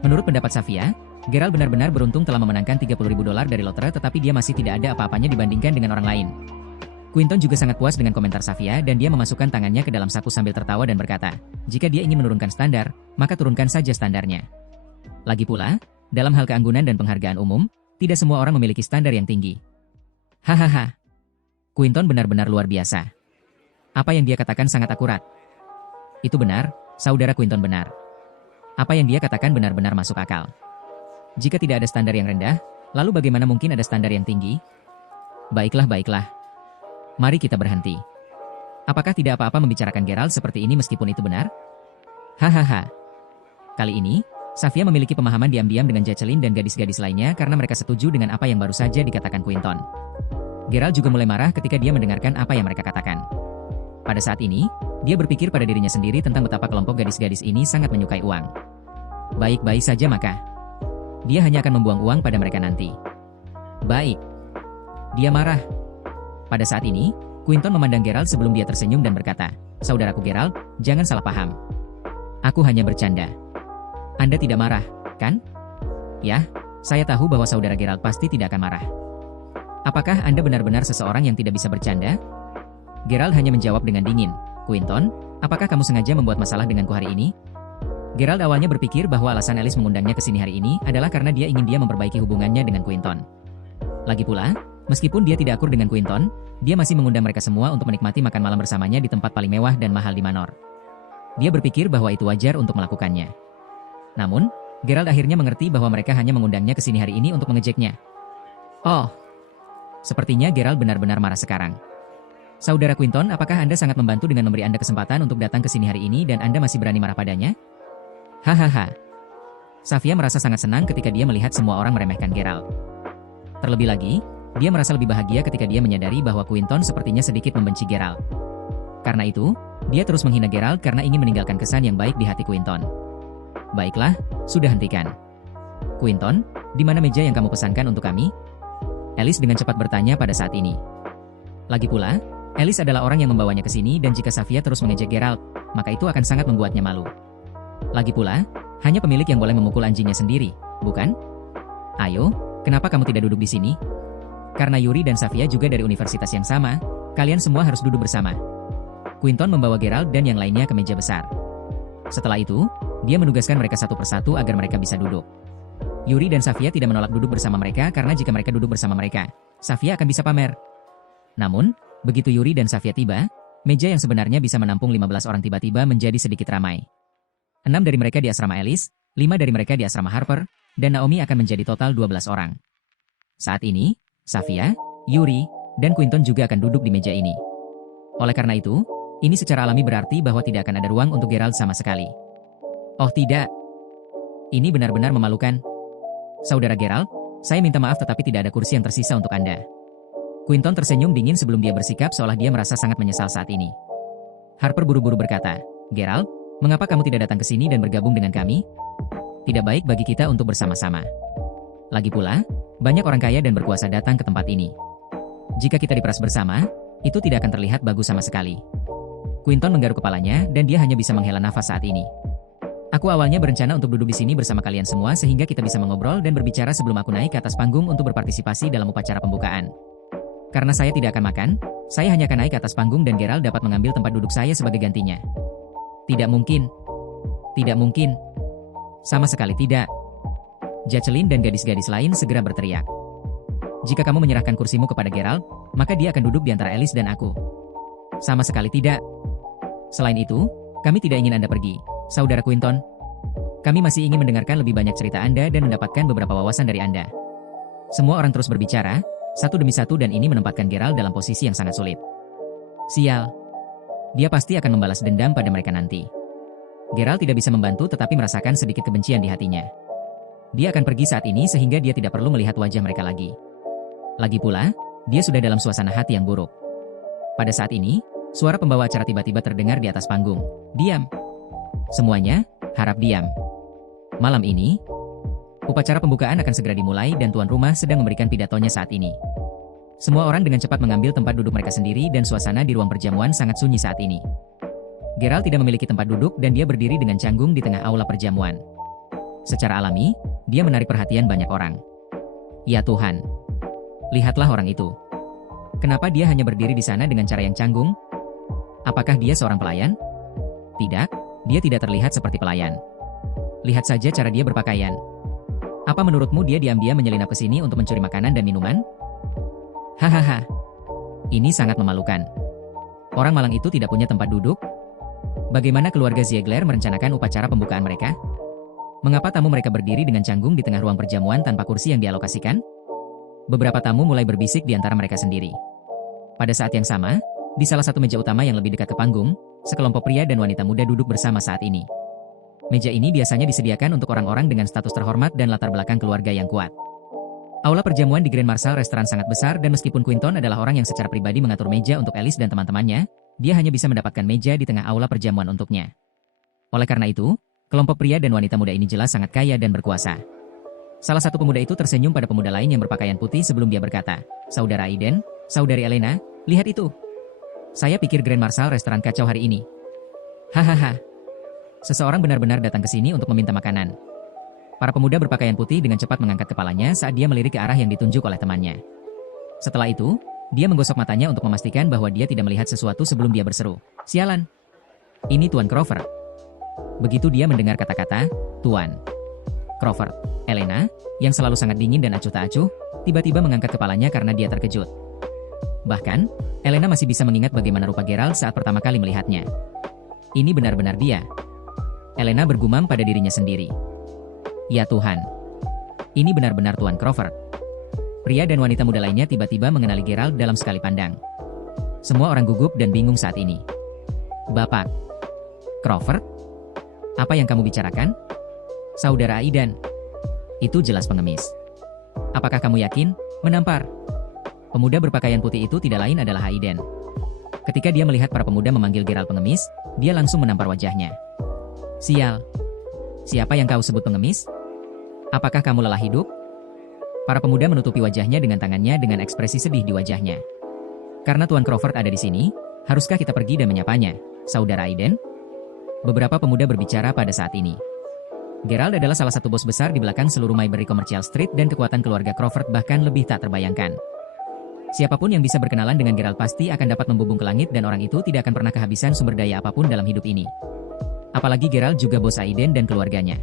Menurut pendapat Safia, Geralt benar-benar beruntung telah memenangkan $30.000 dari lotre tetapi dia masih tidak ada apa-apanya dibandingkan dengan orang lain. Quinton juga sangat puas dengan komentar Safia dan dia memasukkan tangannya ke dalam saku sambil tertawa dan berkata, jika dia ingin menurunkan standar, maka turunkan saja standarnya. Lagi pula, dalam hal keanggunan dan penghargaan umum, tidak semua orang memiliki standar yang tinggi. Hahaha. Quinton benar-benar luar biasa. Apa yang dia katakan sangat akurat. Itu benar, saudara Quinton benar. Apa yang dia katakan benar-benar masuk akal. Jika tidak ada standar yang rendah, lalu bagaimana mungkin ada standar yang tinggi? Baiklah, baiklah. Mari kita berhenti. Apakah tidak apa-apa membicarakan Geralt seperti ini meskipun itu benar? Hahaha. Kali ini, Safia memiliki pemahaman diam-diam dengan Jacqueline dan gadis-gadis lainnya karena mereka setuju dengan apa yang baru saja dikatakan Quinton. Geralt juga mulai marah ketika dia mendengarkan apa yang mereka katakan. Pada saat ini, dia berpikir pada dirinya sendiri tentang betapa kelompok gadis-gadis ini sangat menyukai uang. Baik-baik saja maka. Dia hanya akan membuang uang pada mereka nanti. Baik. Dia marah. Pada saat ini, Quinton memandang Geralt sebelum dia tersenyum dan berkata, saudaraku Geralt, jangan salah paham. Aku hanya bercanda. Anda tidak marah, kan? Ya, saya tahu bahwa saudara Geralt pasti tidak akan marah. Apakah Anda benar-benar seseorang yang tidak bisa bercanda? Gerald hanya menjawab dengan dingin. Quinton, apakah kamu sengaja membuat masalah denganku hari ini? Gerald awalnya berpikir bahwa alasan Alice mengundangnya ke sini hari ini adalah karena dia ingin dia memperbaiki hubungannya dengan Quinton. Lagi pula, meskipun dia tidak akur dengan Quinton, dia masih mengundang mereka semua untuk menikmati makan malam bersamanya di tempat paling mewah dan mahal di Manor. Dia berpikir bahwa itu wajar untuk melakukannya. Namun, Gerald akhirnya mengerti bahwa mereka hanya mengundangnya ke sini hari ini untuk mengejeknya. Oh, sepertinya Gerald benar-benar marah sekarang. Saudara Quinton, apakah Anda sangat membantu dengan memberi Anda kesempatan untuk datang ke sini hari ini dan Anda masih berani marah padanya? Hahaha. Safia merasa sangat senang ketika dia melihat semua orang meremehkan Gerald. Terlebih lagi, dia merasa lebih bahagia ketika dia menyadari bahwa Quinton sepertinya sedikit membenci Gerald. Karena itu, dia terus menghina Gerald karena ingin meninggalkan kesan yang baik di hati Quinton. Baiklah, sudah hentikan. Quinton, di mana meja yang kamu pesankan untuk kami? Alice dengan cepat bertanya pada saat ini. Lagi pula, Alice adalah orang yang membawanya ke sini dan jika Safia terus mengejek Gerald, maka itu akan sangat membuatnya malu. Lagi pula, hanya pemilik yang boleh memukul anjingnya sendiri, bukan? Ayo, kenapa kamu tidak duduk di sini? Karena Yuri dan Safia juga dari universitas yang sama, kalian semua harus duduk bersama. Quinton membawa Gerald dan yang lainnya ke meja besar. Setelah itu, dia menugaskan mereka satu persatu agar mereka bisa duduk. Yuri dan Safia tidak menolak duduk bersama mereka karena jika mereka duduk bersama mereka, Safia akan bisa pamer. Namun, begitu Yuri dan Safia tiba, meja yang sebenarnya bisa menampung 15 orang tiba-tiba menjadi sedikit ramai. 6 dari mereka di asrama Alice, 5 dari mereka di asrama Harper, dan Naomi akan menjadi total 12 orang. Saat ini, Safia, Yuri, dan Quinton juga akan duduk di meja ini. Oleh karena itu, ini secara alami berarti bahwa tidak akan ada ruang untuk Gerald sama sekali. Oh tidak. Ini benar-benar memalukan. Saudara Gerald, saya minta maaf tetapi tidak ada kursi yang tersisa untuk Anda. Quinton tersenyum dingin sebelum dia bersikap seolah dia merasa sangat menyesal saat ini. Harper buru-buru berkata, Gerald, mengapa kamu tidak datang ke sini dan bergabung dengan kami? Tidak baik bagi kita untuk bersama-sama. Lagi pula, banyak orang kaya dan berkuasa datang ke tempat ini. Jika kita diperas bersama, itu tidak akan terlihat bagus sama sekali. Quinton menggaruk kepalanya dan dia hanya bisa menghela nafas saat ini. Aku awalnya berencana untuk duduk di sini bersama kalian semua sehingga kita bisa mengobrol dan berbicara sebelum aku naik ke atas panggung untuk berpartisipasi dalam upacara pembukaan. Karena saya tidak akan makan, saya hanya akan naik ke atas panggung dan Gerald dapat mengambil tempat duduk saya sebagai gantinya. Tidak mungkin. Tidak mungkin. Sama sekali tidak. Jacqueline dan gadis-gadis lain segera berteriak. Jika kamu menyerahkan kursimu kepada Gerald, maka dia akan duduk di antara Alice dan aku. Sama sekali tidak. Selain itu, kami tidak ingin Anda pergi, Saudara Quinton. Kami masih ingin mendengarkan lebih banyak cerita Anda dan mendapatkan beberapa wawasan dari Anda. Semua orang terus berbicara, satu demi satu dan ini menempatkan Gerald dalam posisi yang sangat sulit. Sial. Dia pasti akan membalas dendam pada mereka nanti. Gerald tidak bisa membantu tetapi merasakan sedikit kebencian di hatinya. Dia akan pergi saat ini sehingga dia tidak perlu melihat wajah mereka lagi. Lagi pula, dia sudah dalam suasana hati yang buruk. Pada saat ini, suara pembawa acara tiba-tiba terdengar di atas panggung. Diam. Semuanya, harap diam. Malam ini, upacara pembukaan akan segera dimulai dan tuan rumah sedang memberikan pidatonya saat ini. Semua orang dengan cepat mengambil tempat duduk mereka sendiri dan suasana di ruang perjamuan sangat sunyi saat ini. Gerald tidak memiliki tempat duduk dan dia berdiri dengan canggung di tengah aula perjamuan. Secara alami, dia menarik perhatian banyak orang. Ya Tuhan. Lihatlah orang itu. Kenapa dia hanya berdiri di sana dengan cara yang canggung? Apakah dia seorang pelayan? Tidak, dia tidak terlihat seperti pelayan. Lihat saja cara dia berpakaian. Apa menurutmu dia diam-diam menyelinap ke sini untuk mencuri makanan dan minuman? Hahaha. Ini sangat memalukan. Orang malang itu tidak punya tempat duduk? Bagaimana keluarga Ziegler merencanakan upacara pembukaan mereka? Mengapa tamu mereka berdiri dengan canggung di tengah ruang perjamuan tanpa kursi yang dialokasikan? Beberapa tamu mulai berbisik di antara mereka sendiri. Pada saat yang sama, di salah satu meja utama yang lebih dekat ke panggung, sekelompok pria dan wanita muda duduk bersama saat ini. Meja ini biasanya disediakan untuk orang-orang dengan status terhormat dan latar belakang keluarga yang kuat. Aula perjamuan di Grand Marshal restoran sangat besar dan meskipun Quinton adalah orang yang secara pribadi mengatur meja untuk Alice dan teman-temannya, dia hanya bisa mendapatkan meja di tengah aula perjamuan untuknya. Oleh karena itu, kelompok pria dan wanita muda ini jelas sangat kaya dan berkuasa. Salah satu pemuda itu tersenyum pada pemuda lain yang berpakaian putih sebelum dia berkata, Saudara Aiden, Saudari Elena, lihat itu. Saya pikir Grand Marshal restoran kacau hari ini. Hahaha. Seseorang benar-benar datang ke sini untuk meminta makanan. Para pemuda berpakaian putih dengan cepat mengangkat kepalanya saat dia melirik ke arah yang ditunjuk oleh temannya. Setelah itu, dia menggosok matanya untuk memastikan bahwa dia tidak melihat sesuatu sebelum dia berseru. Sialan. Ini Tuan Crawford. Begitu dia mendengar kata-kata, Tuan Crawford, Elena, yang selalu sangat dingin dan acuh tak acuh, tiba-tiba mengangkat kepalanya karena dia terkejut. Bahkan, Elena masih bisa mengingat bagaimana rupa Geralt saat pertama kali melihatnya. Ini benar-benar dia. Elena bergumam pada dirinya sendiri. Ya Tuhan. Ini benar-benar Tuan Crawford. Pria dan wanita muda lainnya tiba-tiba mengenali Geralt dalam sekali pandang. Semua orang gugup dan bingung saat ini. Bapak Crawford? Apa yang kamu bicarakan? Saudara Aidan. Itu jelas pengemis. Apakah kamu yakin? Menampar. Pemuda berpakaian putih itu tidak lain adalah Aiden. Ketika dia melihat para pemuda memanggil Geralt pengemis, dia langsung menampar wajahnya. Sial. Siapa yang kau sebut pengemis? Apakah kamu lelah hidup? Para pemuda menutupi wajahnya dengan tangannya dengan ekspresi sedih di wajahnya. Karena Tuan Crawford ada di sini, haruskah kita pergi dan menyapanya, Saudara Aiden? Beberapa pemuda berbicara pada saat ini. Geralt adalah salah satu bos besar di belakang seluruh Mayberry Commercial Street dan kekuatan keluarga Crawford bahkan lebih tak terbayangkan. Siapapun yang bisa berkenalan dengan Geralt pasti akan dapat membubung ke langit dan orang itu tidak akan pernah kehabisan sumber daya apapun dalam hidup ini. Apalagi Geralt juga bos Aiden dan keluarganya.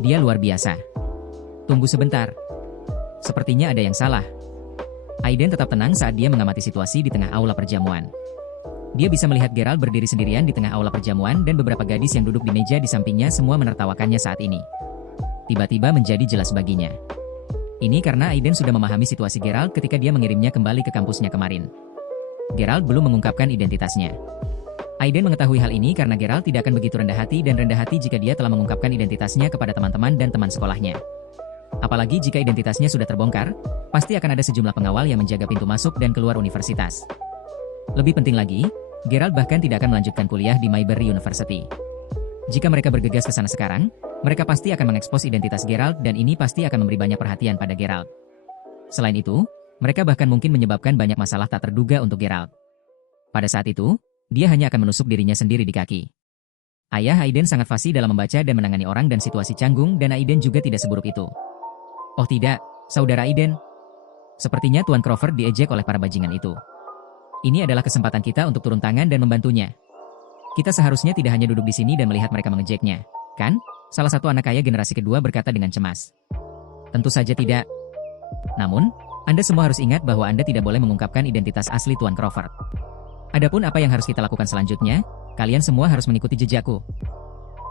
Dia luar biasa. Tunggu sebentar. Sepertinya ada yang salah. Aiden tetap tenang saat dia mengamati situasi di tengah aula perjamuan. Dia bisa melihat Geralt berdiri sendirian di tengah aula perjamuan dan beberapa gadis yang duduk di meja di sampingnya semua menertawakannya saat ini. Tiba-tiba menjadi jelas baginya. Ini karena Aiden sudah memahami situasi Geralt ketika dia mengirimnya kembali ke kampusnya kemarin. Geralt belum mengungkapkan identitasnya. Aiden mengetahui hal ini karena Geralt tidak akan begitu rendah hati dan rendah hati jika dia telah mengungkapkan identitasnya kepada teman-teman dan teman sekolahnya. Apalagi jika identitasnya sudah terbongkar, pasti akan ada sejumlah pengawal yang menjaga pintu masuk dan keluar universitas. Lebih penting lagi, Geralt bahkan tidak akan melanjutkan kuliah di Mayberry University. Jika mereka bergegas ke sana sekarang, mereka pasti akan mengekspos identitas Geralt dan ini pasti akan memberi banyak perhatian pada Geralt. Selain itu, mereka bahkan mungkin menyebabkan banyak masalah tak terduga untuk Geralt. Pada saat itu, dia hanya akan menusuk dirinya sendiri di kaki. Ayah Aiden sangat fasih dalam membaca dan menangani orang dan situasi canggung dan Aiden juga tidak seburuk itu. Oh tidak, Saudara Aiden. Sepertinya Tuan Crawford diejek oleh para bajingan itu. Ini adalah kesempatan kita untuk turun tangan dan membantunya. Kita seharusnya tidak hanya duduk di sini dan melihat mereka mengejeknya, kan? Salah satu anak kaya generasi kedua berkata dengan cemas. Tentu saja tidak. Namun, Anda semua harus ingat bahwa Anda tidak boleh mengungkapkan identitas asli Tuan Crawford. Adapun apa yang harus kita lakukan selanjutnya, kalian semua harus mengikuti jejakku.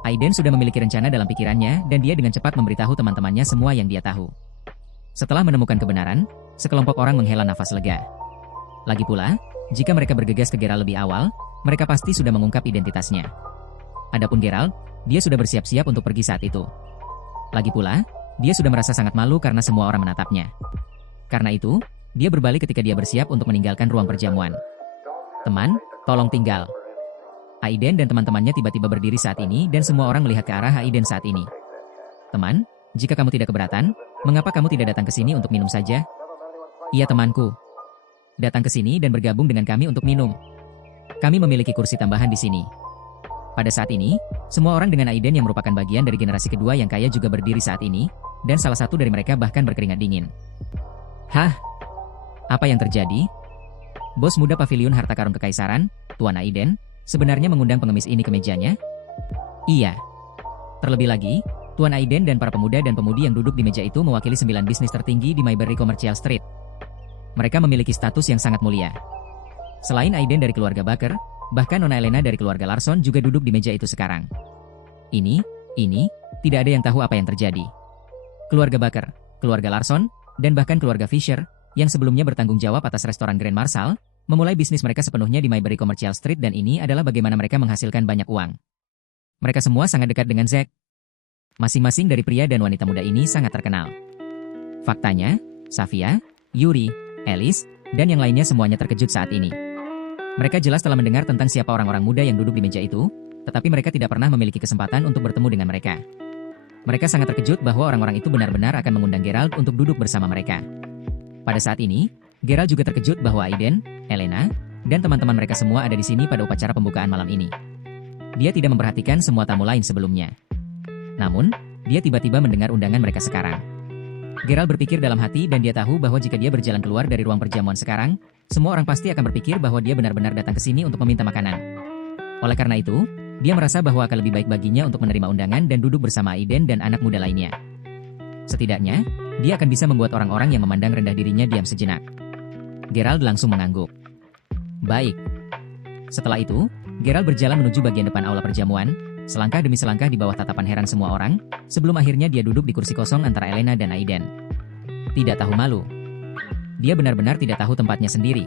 Aiden sudah memiliki rencana dalam pikirannya dan dia dengan cepat memberitahu teman-temannya semua yang dia tahu. Setelah menemukan kebenaran, sekelompok orang menghela nafas lega. Lagi pula, jika mereka bergegas ke Geralt lebih awal, mereka pasti sudah mengungkap identitasnya. Adapun Geralt, dia sudah bersiap-siap untuk pergi saat itu. Lagi pula, dia sudah merasa sangat malu karena semua orang menatapnya. Karena itu, dia berbalik ketika dia bersiap untuk meninggalkan ruang perjamuan. Teman, tolong tinggal. Aiden dan teman-temannya tiba-tiba berdiri saat ini dan semua orang melihat ke arah Aiden saat ini. Teman, jika kamu tidak keberatan, mengapa kamu tidak datang ke sini untuk minum saja? Iya temanku. Datang ke sini dan bergabung dengan kami untuk minum. Kami memiliki kursi tambahan di sini. Pada saat ini, semua orang dengan Aiden yang merupakan bagian dari generasi kedua yang kaya juga berdiri saat ini, dan salah satu dari mereka bahkan berkeringat dingin. Hah? Apa yang terjadi? Bos muda Paviliun Harta Karun Kekaisaran, Tuan Aiden, sebenarnya mengundang pengemis ini ke mejanya? Iya. Terlebih lagi, Tuan Aiden dan para pemuda dan pemudi yang duduk di meja itu mewakili 9 bisnis tertinggi di Mayberry Commercial Street. Mereka memiliki status yang sangat mulia. Selain Aiden dari keluarga Baker, bahkan Nona Elena dari keluarga Larson juga duduk di meja itu sekarang. Ini, tidak ada yang tahu apa yang terjadi. Keluarga Baker, keluarga Larson, dan bahkan keluarga Fisher, yang sebelumnya bertanggung jawab atas restoran Grand Marshal, memulai bisnis mereka sepenuhnya di Mayberry Commercial Street dan ini adalah bagaimana mereka menghasilkan banyak uang. Mereka semua sangat dekat dengan Zack. Masing-masing dari pria dan wanita muda ini sangat terkenal. Faktanya, Safia, Yuri, Alice, dan yang lainnya semuanya terkejut saat ini. Mereka jelas telah mendengar tentang siapa orang-orang muda yang duduk di meja itu, tetapi mereka tidak pernah memiliki kesempatan untuk bertemu dengan mereka. Mereka sangat terkejut bahwa orang-orang itu benar-benar akan mengundang Geralt untuk duduk bersama mereka. Pada saat ini, Geralt juga terkejut bahwa Aiden, Elena, dan teman-teman mereka semua ada di sini pada upacara pembukaan malam ini. Dia tidak memperhatikan semua tamu lain sebelumnya. Namun, dia tiba-tiba mendengar undangan mereka sekarang. Geralt berpikir dalam hati dan dia tahu bahwa jika dia berjalan keluar dari ruang perjamuan sekarang, semua orang pasti akan berpikir bahwa dia benar-benar datang ke sini untuk meminta makanan. Oleh karena itu, dia merasa bahwa akan lebih baik baginya untuk menerima undangan dan duduk bersama Aiden dan anak muda lainnya. Setidaknya, dia akan bisa membuat orang-orang yang memandang rendah dirinya diam sejenak. Geralt langsung mengangguk. Baik. Setelah itu, Geralt berjalan menuju bagian depan aula perjamuan, selangkah demi selangkah di bawah tatapan heran semua orang, sebelum akhirnya dia duduk di kursi kosong antara Elena dan Aiden. Tidak tahu malu. Dia benar-benar tidak tahu tempatnya sendiri.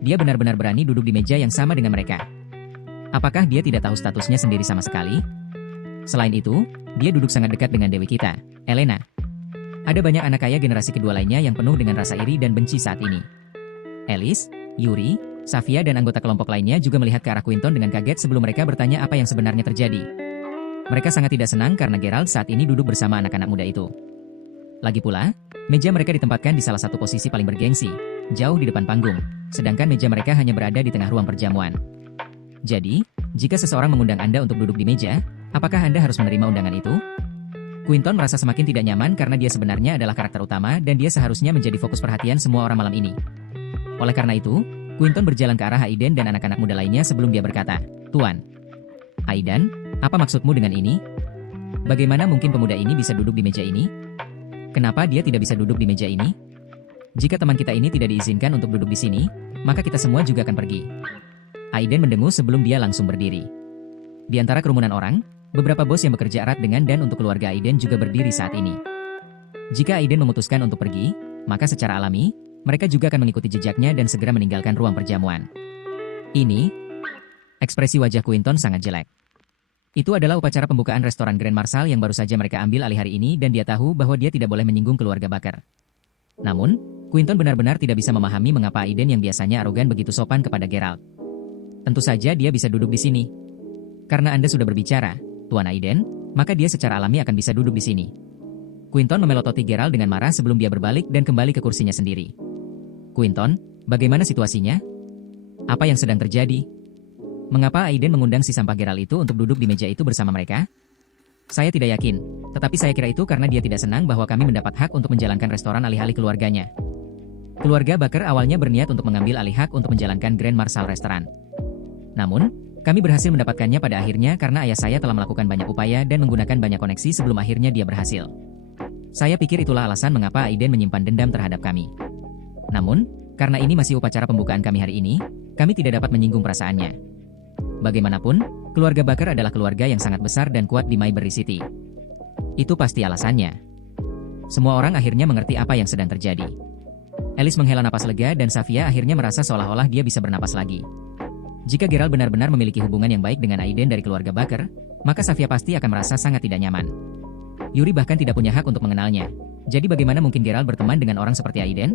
Dia benar-benar berani duduk di meja yang sama dengan mereka. Apakah dia tidak tahu statusnya sendiri sama sekali? Selain itu, dia duduk sangat dekat dengan dewi kita, Elena. Ada banyak anak kaya generasi kedua lainnya yang penuh dengan rasa iri dan benci saat ini. Alice, Yuri, Safia dan anggota kelompok lainnya juga melihat ke arah Quinton dengan kaget sebelum mereka bertanya apa yang sebenarnya terjadi. Mereka sangat tidak senang karena Geralt saat ini duduk bersama anak-anak muda itu. Lagi pula, meja mereka ditempatkan di salah satu posisi paling bergengsi, jauh di depan panggung, sedangkan meja mereka hanya berada di tengah ruang perjamuan. Jadi, jika seseorang mengundang Anda untuk duduk di meja, apakah Anda harus menerima undangan itu? Quinton merasa semakin tidak nyaman karena dia sebenarnya adalah karakter utama dan dia seharusnya menjadi fokus perhatian semua orang malam ini. Oleh karena itu, Quinton berjalan ke arah Aiden dan anak-anak muda lainnya sebelum dia berkata, "Tuan." "Aiden, apa maksudmu dengan ini? Bagaimana mungkin pemuda ini bisa duduk di meja ini? Kenapa dia tidak bisa duduk di meja ini? Jika teman kita ini tidak diizinkan untuk duduk di sini, maka kita semua juga akan pergi." Aiden mendengus sebelum dia langsung berdiri. Di antara kerumunan orang, beberapa bos yang bekerja erat dengan dan untuk keluarga Aiden juga berdiri saat ini. Jika Aiden memutuskan untuk pergi, maka secara alami, mereka juga akan mengikuti jejaknya dan segera meninggalkan ruang perjamuan. Ini, ekspresi wajah Quinton sangat jelek. Itu adalah upacara pembukaan restoran Grand Marshal yang baru saja mereka ambil alih hari ini dan dia tahu bahwa dia tidak boleh menyinggung keluarga Baker. Namun, Quinton benar-benar tidak bisa memahami mengapa Aiden yang biasanya arogan begitu sopan kepada Geralt. Tentu saja dia bisa duduk di sini. Karena Anda sudah berbicara, Tuan Aiden, maka dia secara alami akan bisa duduk di sini. Quinton memelototi Geralt dengan marah sebelum dia berbalik dan kembali ke kursinya sendiri. Quinton, bagaimana situasinya? Apa yang sedang terjadi? Mengapa Aiden mengundang si sampah Geralt itu untuk duduk di meja itu bersama mereka? Saya tidak yakin, tetapi saya kira itu karena dia tidak senang bahwa kami mendapat hak untuk menjalankan restoran alih-alih keluarganya. Keluarga Baker awalnya berniat untuk mengambil alih hak untuk menjalankan Grand Marshal Restaurant. Namun, kami berhasil mendapatkannya pada akhirnya karena ayah saya telah melakukan banyak upaya dan menggunakan banyak koneksi sebelum akhirnya dia berhasil. Saya pikir itulah alasan mengapa Aiden menyimpan dendam terhadap kami. Namun, karena ini masih upacara pembukaan kami hari ini, kami tidak dapat menyinggung perasaannya. Bagaimanapun, keluarga Baker adalah keluarga yang sangat besar dan kuat di Mayberry City. Itu pasti alasannya. Semua orang akhirnya mengerti apa yang sedang terjadi. Alice menghela napas lega dan Safia akhirnya merasa seolah-olah dia bisa bernapas lagi. Jika Geralt benar-benar memiliki hubungan yang baik dengan Aiden dari keluarga Baker, maka Safia pasti akan merasa sangat tidak nyaman. Yuri bahkan tidak punya hak untuk mengenalnya. Jadi bagaimana mungkin Geralt berteman dengan orang seperti Aiden?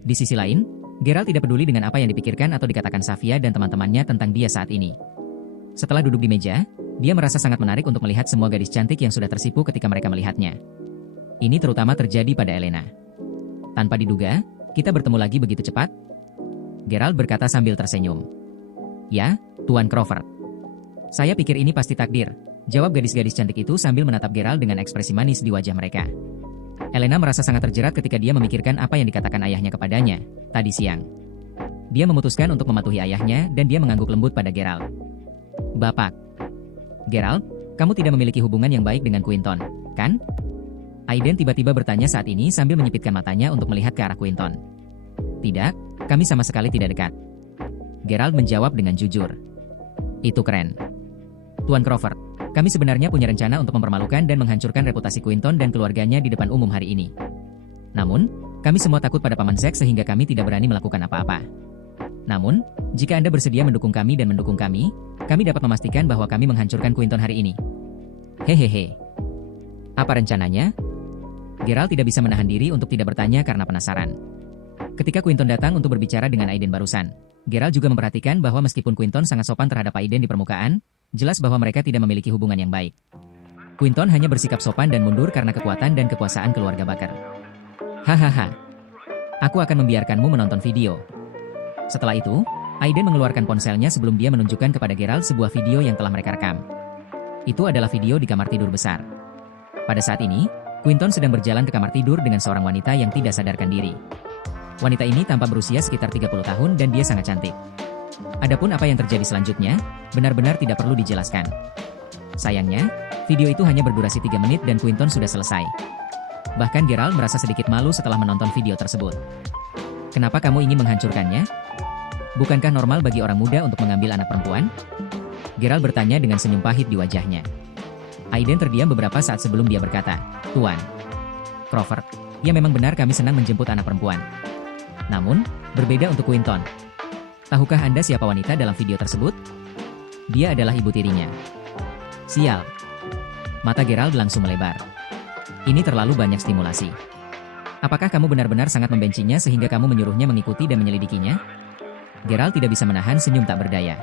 Di sisi lain, Geralt tidak peduli dengan apa yang dipikirkan atau dikatakan Safia dan teman-temannya tentang dia saat ini. Setelah duduk di meja, dia merasa sangat menarik untuk melihat semua gadis cantik yang sudah tersipu ketika mereka melihatnya. Ini terutama terjadi pada Elena. Tanpa diduga, kita bertemu lagi begitu cepat? Geralt berkata sambil tersenyum. Ya, Tuan Crawford. Saya pikir ini pasti takdir, jawab gadis-gadis cantik itu sambil menatap Geralt dengan ekspresi manis di wajah mereka. Elena merasa sangat terjerat ketika dia memikirkan apa yang dikatakan ayahnya kepadanya tadi siang. Dia memutuskan untuk mematuhi ayahnya dan dia mengangguk lembut pada Geralt. Bapak. Geralt, kamu tidak memiliki hubungan yang baik dengan Quinton, kan? Aiden tiba-tiba bertanya saat ini sambil menyipitkan matanya untuk melihat ke arah Quinton. Tidak, kami sama sekali tidak dekat. Geralt menjawab dengan jujur. Itu keren. Tuan Crawford, kami sebenarnya punya rencana untuk mempermalukan dan menghancurkan reputasi Quinton dan keluarganya di depan umum hari ini. Namun, kami semua takut pada Paman Zack sehingga kami tidak berani melakukan apa-apa. Namun, jika Anda bersedia mendukung kami dan mendukung kami dapat memastikan bahwa kami menghancurkan Quinton hari ini. Hehehe. Apa rencananya? Geralt tidak bisa menahan diri untuk tidak bertanya karena penasaran. Ketika Quinton datang untuk berbicara dengan Aiden barusan, Geralt juga memperhatikan bahwa meskipun Quinton sangat sopan terhadap Aiden di permukaan, jelas bahwa mereka tidak memiliki hubungan yang baik. Quinton hanya bersikap sopan dan mundur karena kekuatan dan kekuasaan keluarga Baker. Hahaha. Aku akan membiarkanmu menonton video. Setelah itu, Aiden mengeluarkan ponselnya sebelum dia menunjukkan kepada Geralt sebuah video yang telah mereka rekam. Itu adalah video di kamar tidur besar. Pada saat ini, Quinton sedang berjalan ke kamar tidur dengan seorang wanita yang tidak sadarkan diri. Wanita ini tampak berusia sekitar 30 tahun dan dia sangat cantik. Adapun apa yang terjadi selanjutnya, benar-benar tidak perlu dijelaskan. Sayangnya, video itu hanya berdurasi 3 menit dan Quinton sudah selesai. Bahkan Gerald merasa sedikit malu setelah menonton video tersebut. Kenapa kamu ingin menghancurkannya? Bukankah normal bagi orang muda untuk mengambil anak perempuan? Gerald bertanya dengan senyum pahit di wajahnya. Aiden terdiam beberapa saat sebelum dia berkata, Tuan Crawford, ya memang benar kami senang menjemput anak perempuan. Namun, berbeda untuk Quinton. Tahukah Anda siapa wanita dalam video tersebut? Dia adalah ibu tirinya. Sial. Mata Gerald langsung melebar. Ini terlalu banyak stimulasi. Apakah kamu benar-benar sangat membencinya sehingga kamu menyuruhnya mengikuti dan menyelidikinya? Gerald tidak bisa menahan senyum tak berdaya.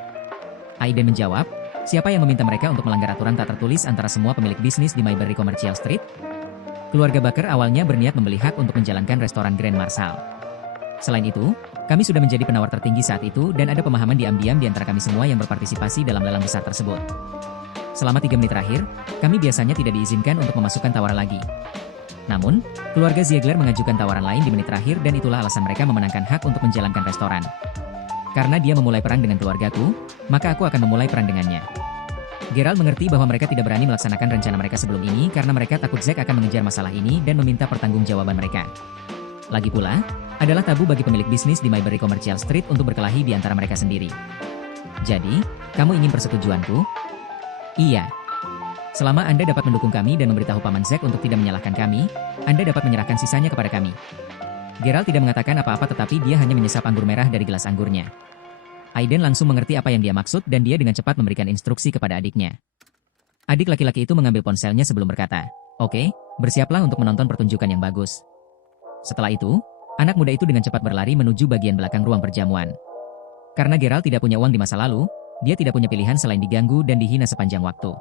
Aiden menjawab, siapa yang meminta mereka untuk melanggar aturan tak tertulis antara semua pemilik bisnis di Mayberry Commercial Street? Keluarga Baker awalnya berniat membeli hak untuk menjalankan restoran Grand Marshal. Selain itu, kami sudah menjadi penawar tertinggi saat itu dan ada pemahaman diam-diam di antara kami semua yang berpartisipasi dalam lelang besar tersebut. Selama 3 menit terakhir, kami biasanya tidak diizinkan untuk memasukkan tawaran lagi. Namun, keluarga Ziegler mengajukan tawaran lain di menit terakhir dan itulah alasan mereka memenangkan hak untuk menjalankan restoran. Karena dia memulai perang dengan keluargaku, maka aku akan memulai perang dengannya. Gerald mengerti bahwa mereka tidak berani melaksanakan rencana mereka sebelum ini karena mereka takut Zack akan mengejar masalah ini dan meminta pertanggungjawaban mereka. Lagi pula, adalah tabu bagi pemilik bisnis di Mayberry Commercial Street untuk berkelahi di antara mereka sendiri. Jadi, kamu ingin persetujuanku? Iya. Selama Anda dapat mendukung kami dan memberitahu Paman Zack untuk tidak menyalahkan kami, Anda dapat menyerahkan sisanya kepada kami. Gerald tidak mengatakan apa-apa tetapi dia hanya menyesap anggur merah dari gelas anggurnya. Aiden langsung mengerti apa yang dia maksud dan dia dengan cepat memberikan instruksi kepada adiknya. Adik laki-laki itu mengambil ponselnya sebelum berkata, "Oke, bersiaplah untuk menonton pertunjukan yang bagus." Setelah itu, anak muda itu dengan cepat berlari menuju bagian belakang ruang perjamuan. Karena Gerald tidak punya uang di masa lalu, dia tidak punya pilihan selain diganggu dan dihina sepanjang waktu.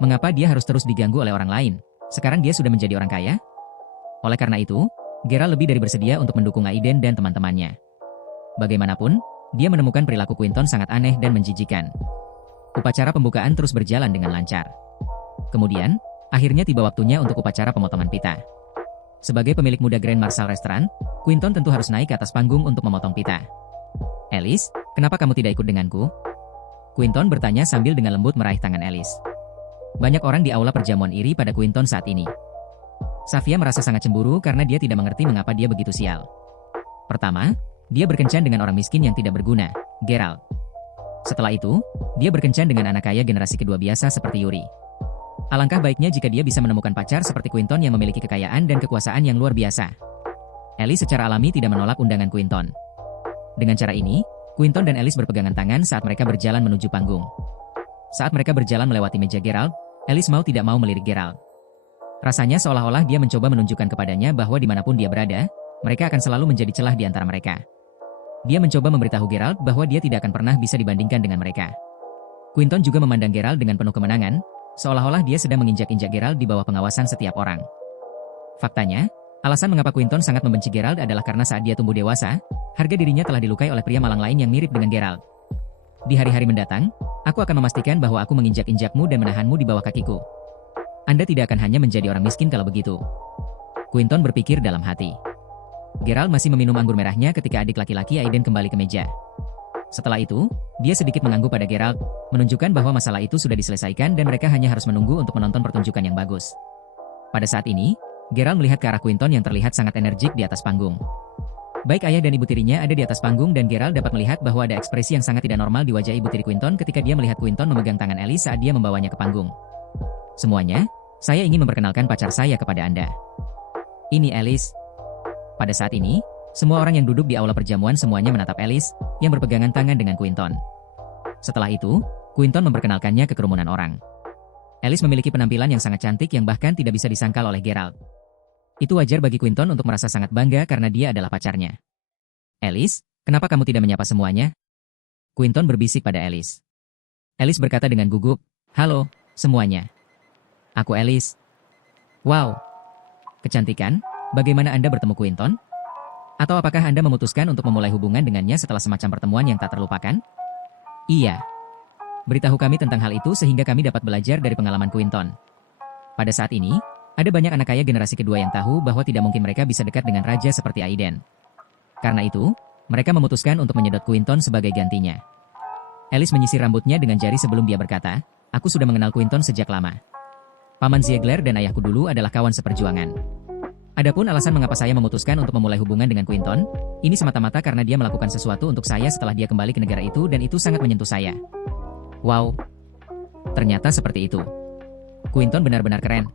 Mengapa dia harus terus diganggu oleh orang lain? Sekarang dia sudah menjadi orang kaya? Oleh karena itu, Gerald lebih dari bersedia untuk mendukung Aiden dan teman-temannya. Bagaimanapun, dia menemukan perilaku Quinton sangat aneh dan menjijikan. Upacara pembukaan terus berjalan dengan lancar. Kemudian, akhirnya tiba waktunya untuk upacara pemotongan pita. Sebagai pemilik muda Grand Marshal Restaurant, Quinton tentu harus naik ke atas panggung untuk memotong pita. Alice, kenapa kamu tidak ikut denganku? Quinton bertanya sambil dengan lembut meraih tangan Alice. Banyak orang di aula perjamuan iri pada Quinton saat ini. Safia merasa sangat cemburu karena dia tidak mengerti mengapa dia begitu sial. Pertama, dia berkencan dengan orang miskin yang tidak berguna, Gerald. Setelah itu, dia berkencan dengan anak kaya generasi kedua biasa seperti Yuri. Alangkah baiknya jika dia bisa menemukan pacar seperti Quinton yang memiliki kekayaan dan kekuasaan yang luar biasa. Alice secara alami tidak menolak undangan Quinton. Dengan cara ini, Quinton dan Alice berpegangan tangan saat mereka berjalan menuju panggung. Saat mereka berjalan melewati meja Gerald, Alice mau tidak mau melirik Gerald. Rasanya seolah-olah dia mencoba menunjukkan kepadanya bahwa dimanapun dia berada, mereka akan selalu menjadi celah di antara mereka. Dia mencoba memberitahu Gerald bahwa dia tidak akan pernah bisa dibandingkan dengan mereka. Quinton juga memandang Gerald dengan penuh kemenangan, seolah-olah dia sedang menginjak-injak Gerald di bawah pengawasan setiap orang. Faktanya, alasan mengapa Quinton sangat membenci Gerald adalah karena saat dia tumbuh dewasa, harga dirinya telah dilukai oleh pria malang lain yang mirip dengan Gerald. Di hari-hari mendatang, aku akan memastikan bahwa aku menginjak-injakmu dan menahanmu di bawah kakiku. Anda tidak akan hanya menjadi orang miskin kalau begitu. Quinton berpikir dalam hati. Gerald masih meminum anggur merahnya ketika adik laki-laki Aiden kembali ke meja. Setelah itu, dia sedikit mengangguk pada Gerald, menunjukkan bahwa masalah itu sudah diselesaikan dan mereka hanya harus menunggu untuk menonton pertunjukan yang bagus. Pada saat ini, Gerald melihat ke arah Quinton yang terlihat sangat energik di atas panggung. Baik ayah dan ibu tirinya ada di atas panggung dan Gerald dapat melihat bahwa ada ekspresi yang sangat tidak normal di wajah ibu tiri Quinton ketika dia melihat Quinton memegang tangan Alice saat dia membawanya ke panggung. Semuanya, saya ingin memperkenalkan pacar saya kepada Anda. Ini Alice. Pada saat ini, semua orang yang duduk di aula perjamuan semuanya menatap Alice, yang berpegangan tangan dengan Quinton. Setelah itu, Quinton memperkenalkannya ke kerumunan orang. Alice memiliki penampilan yang sangat cantik yang bahkan tidak bisa disangkal oleh Gerald. Itu wajar bagi Quinton untuk merasa sangat bangga karena dia adalah pacarnya. Alice, kenapa kamu tidak menyapa semuanya? Quinton berbisik pada Alice. Alice berkata dengan gugup, "Halo, semuanya. Aku Alice." Wow. Kecantikan, bagaimana Anda bertemu Quinton? Atau apakah Anda memutuskan untuk memulai hubungan dengannya setelah semacam pertemuan yang tak terlupakan? Iya. Beritahu kami tentang hal itu sehingga kami dapat belajar dari pengalaman Quinton. Pada saat ini, Ada banyak anak kaya generasi kedua yang tahu bahwa tidak mungkin mereka bisa dekat dengan raja seperti Aiden. Karena itu, mereka memutuskan untuk menyedot Quinton sebagai gantinya. Alice menyisir rambutnya dengan jari sebelum dia berkata, "Aku sudah mengenal Quinton sejak lama. Paman Ziegler dan ayahku dulu adalah kawan seperjuangan. Adapun alasan mengapa saya memutuskan untuk memulai hubungan dengan Quinton, ini semata-mata karena dia melakukan sesuatu untuk saya setelah dia kembali ke negara itu dan itu sangat menyentuh saya." Wow, ternyata seperti itu. Quinton benar-benar keren.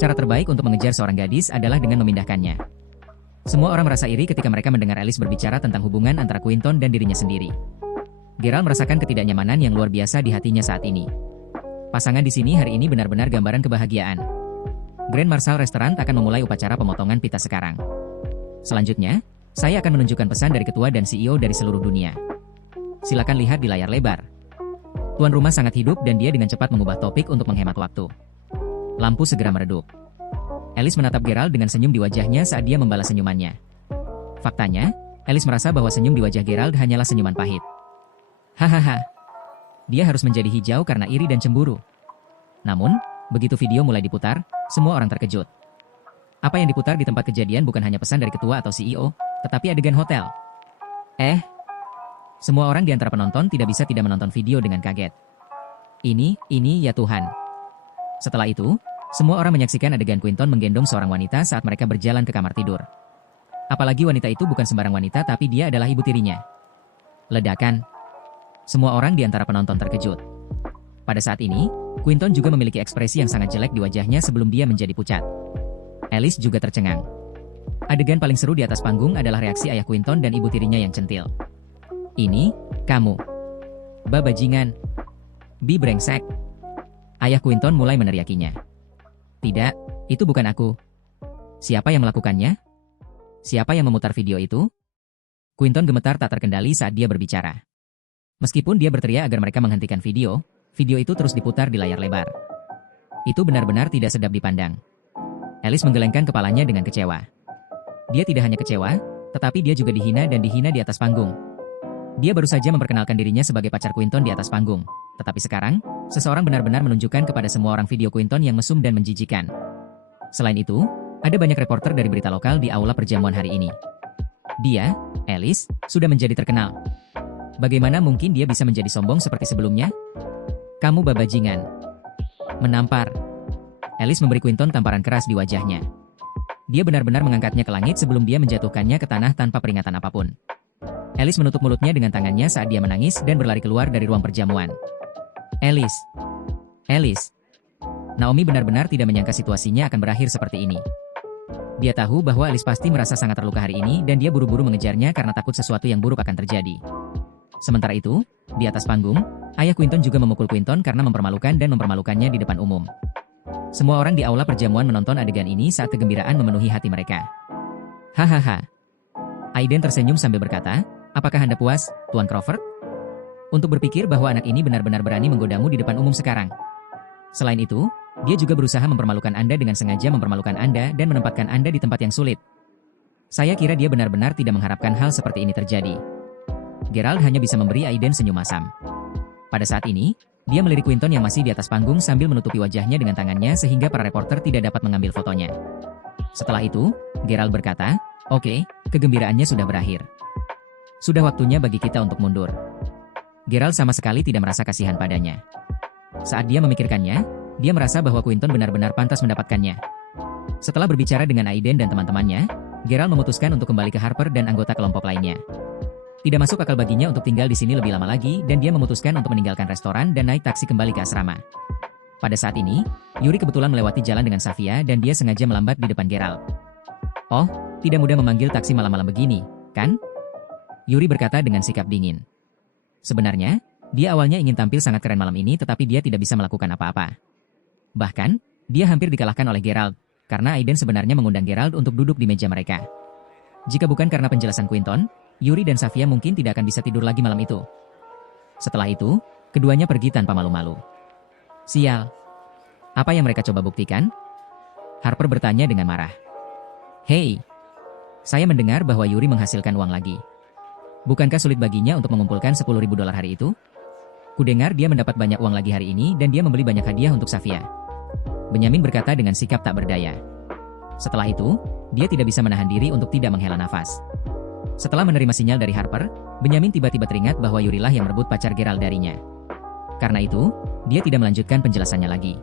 Cara terbaik untuk mengejar seorang gadis adalah dengan memindahkannya. Semua orang merasa iri ketika mereka mendengar Alice berbicara tentang hubungan antara Quinton dan dirinya sendiri. Geralt merasakan ketidaknyamanan yang luar biasa di hatinya saat ini. Pasangan di sini hari ini benar-benar gambaran kebahagiaan. Grand Marshal Restaurant akan memulai upacara pemotongan pita sekarang. Selanjutnya, saya akan menunjukkan pesan dari ketua dan CEO dari seluruh dunia. Silakan lihat di layar lebar. Tuan rumah sangat hidup dan dia dengan cepat mengubah topik untuk menghemat waktu. Lampu segera meredup. Alice menatap Geralt dengan senyum di wajahnya saat dia membalas senyumannya. Faktanya, Alice merasa bahwa senyum di wajah Geralt hanyalah senyuman pahit. Hahaha. Dia harus menjadi hijau karena iri dan cemburu. Namun, begitu video mulai diputar, semua orang terkejut. Apa yang diputar di tempat kejadian bukan hanya pesan dari ketua atau CEO, tetapi adegan hotel. Semua orang di antara penonton tidak bisa tidak menonton video dengan kaget. Ini ya Tuhan. Setelah itu, semua orang menyaksikan adegan Quinton menggendong seorang wanita saat mereka berjalan ke kamar tidur. Apalagi wanita itu bukan sembarang wanita tapi dia adalah ibu tirinya. Ledakan. Semua orang di antara penonton terkejut. Pada saat ini, Quinton juga memiliki ekspresi yang sangat jelek di wajahnya sebelum dia menjadi pucat. Alice juga tercengang. Adegan paling seru di atas panggung adalah reaksi ayah Quinton dan ibu tirinya yang centil. Ini, kamu. Babajingan. Bi brengsek. Ayah Quinton mulai meneriakinya. Tidak, itu bukan aku. Siapa yang melakukannya? Siapa yang memutar video itu? Quinton gemetar tak terkendali saat dia berbicara. Meskipun dia berteriak agar mereka menghentikan video itu terus diputar di layar lebar. Itu benar-benar tidak sedap dipandang. Alice menggelengkan kepalanya dengan kecewa. Dia tidak hanya kecewa, tetapi dia juga dihina dan dihina di atas panggung. Dia baru saja memperkenalkan dirinya sebagai pacar Quinton di atas panggung. Tetapi sekarang, seseorang benar-benar menunjukkan kepada semua orang video Quinton yang mesum dan menjijikan. Selain itu, ada banyak reporter dari berita lokal di aula perjamuan hari ini. Dia, Alice, sudah menjadi terkenal. Bagaimana mungkin dia bisa menjadi sombong seperti sebelumnya? Kamu babajingan. Menampar. Alice memberi Quinton tamparan keras di wajahnya. Dia benar-benar mengangkatnya ke langit sebelum dia menjatuhkannya ke tanah tanpa peringatan apapun. Alice menutup mulutnya dengan tangannya saat dia menangis dan berlari keluar dari ruang perjamuan. Alice. Naomi benar-benar tidak menyangka situasinya akan berakhir seperti ini. Dia tahu bahwa Alice pasti merasa sangat terluka hari ini dan dia buru-buru mengejarnya karena takut sesuatu yang buruk akan terjadi. Sementara itu, di atas panggung, ayah Quinton juga memukul Quinton karena mempermalukan dan mempermalukannya di depan umum. Semua orang di aula perjamuan menonton adegan ini saat kegembiraan memenuhi hati mereka. Hahaha. Aiden tersenyum sambil berkata, "Apakah Anda puas, Tuan Crawford? Untuk berpikir bahwa anak ini benar-benar berani menggodamu di depan umum sekarang. Selain itu, dia juga berusaha mempermalukan Anda dengan sengaja mempermalukan Anda dan menempatkan Anda di tempat yang sulit. Saya kira dia benar-benar tidak mengharapkan hal seperti ini terjadi." Geralt hanya bisa memberi Aiden senyum masam. Pada saat ini, dia melirik Quinton yang masih di atas panggung sambil menutupi wajahnya dengan tangannya sehingga para reporter tidak dapat mengambil fotonya. Setelah itu, Geralt berkata, "Oke, kegembiraannya sudah berakhir. Sudah waktunya bagi kita untuk mundur." Geralt sama sekali tidak merasa kasihan padanya. Saat dia memikirkannya, dia merasa bahwa Quinton benar-benar pantas mendapatkannya. Setelah berbicara dengan Aiden dan teman-temannya, Geralt memutuskan untuk kembali ke Harper dan anggota kelompok lainnya. Tidak masuk akal baginya untuk tinggal di sini lebih lama lagi dan dia memutuskan untuk meninggalkan restoran dan naik taksi kembali ke asrama. Pada saat ini, Yuri kebetulan melewati jalan dengan Safia dan dia sengaja melambat di depan Geralt. "Oh, tidak mudah memanggil taksi malam-malam begini, kan?" Yuri berkata dengan sikap dingin. Sebenarnya, dia awalnya ingin tampil sangat keren malam ini tetapi dia tidak bisa melakukan apa-apa. Bahkan, dia hampir dikalahkan oleh Geralt, karena Aiden sebenarnya mengundang Geralt untuk duduk di meja mereka. Jika bukan karena penjelasan Quinton, Yuri dan Safia mungkin tidak akan bisa tidur lagi malam itu. Setelah itu, keduanya pergi tanpa malu-malu. Sial. Apa yang mereka coba buktikan? Harper bertanya dengan marah. "Hei, saya mendengar bahwa Yuri menghasilkan uang lagi. Bukankah sulit baginya untuk mengumpulkan $10.000 hari itu? Kudengar dia mendapat banyak uang lagi hari ini dan dia membeli banyak hadiah untuk Safia." Benyamin berkata dengan sikap tak berdaya. Setelah itu, dia tidak bisa menahan diri untuk tidak menghela nafas. Setelah menerima sinyal dari Harper, Benyamin tiba-tiba teringat bahwa Yurilah yang merebut pacar Gerald darinya. Karena itu, dia tidak melanjutkan penjelasannya lagi.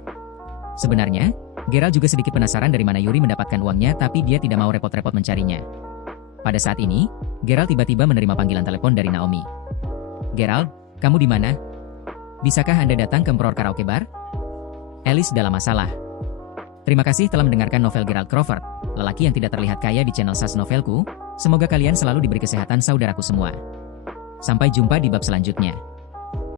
Sebenarnya, Gerald juga sedikit penasaran dari mana Yuri mendapatkan uangnya, tapi dia tidak mau repot-repot mencarinya. Pada saat ini, Gerald tiba-tiba menerima panggilan telepon dari Naomi. "Gerald, kamu di mana? Bisakah Anda datang ke Emperor Karaoke Bar? Alice dalam masalah." Terima kasih telah mendengarkan novel Gerald Crawford, lelaki yang tidak terlihat kaya di channel SAS Novelku. Semoga kalian selalu diberi kesehatan saudaraku semua. Sampai jumpa di bab selanjutnya.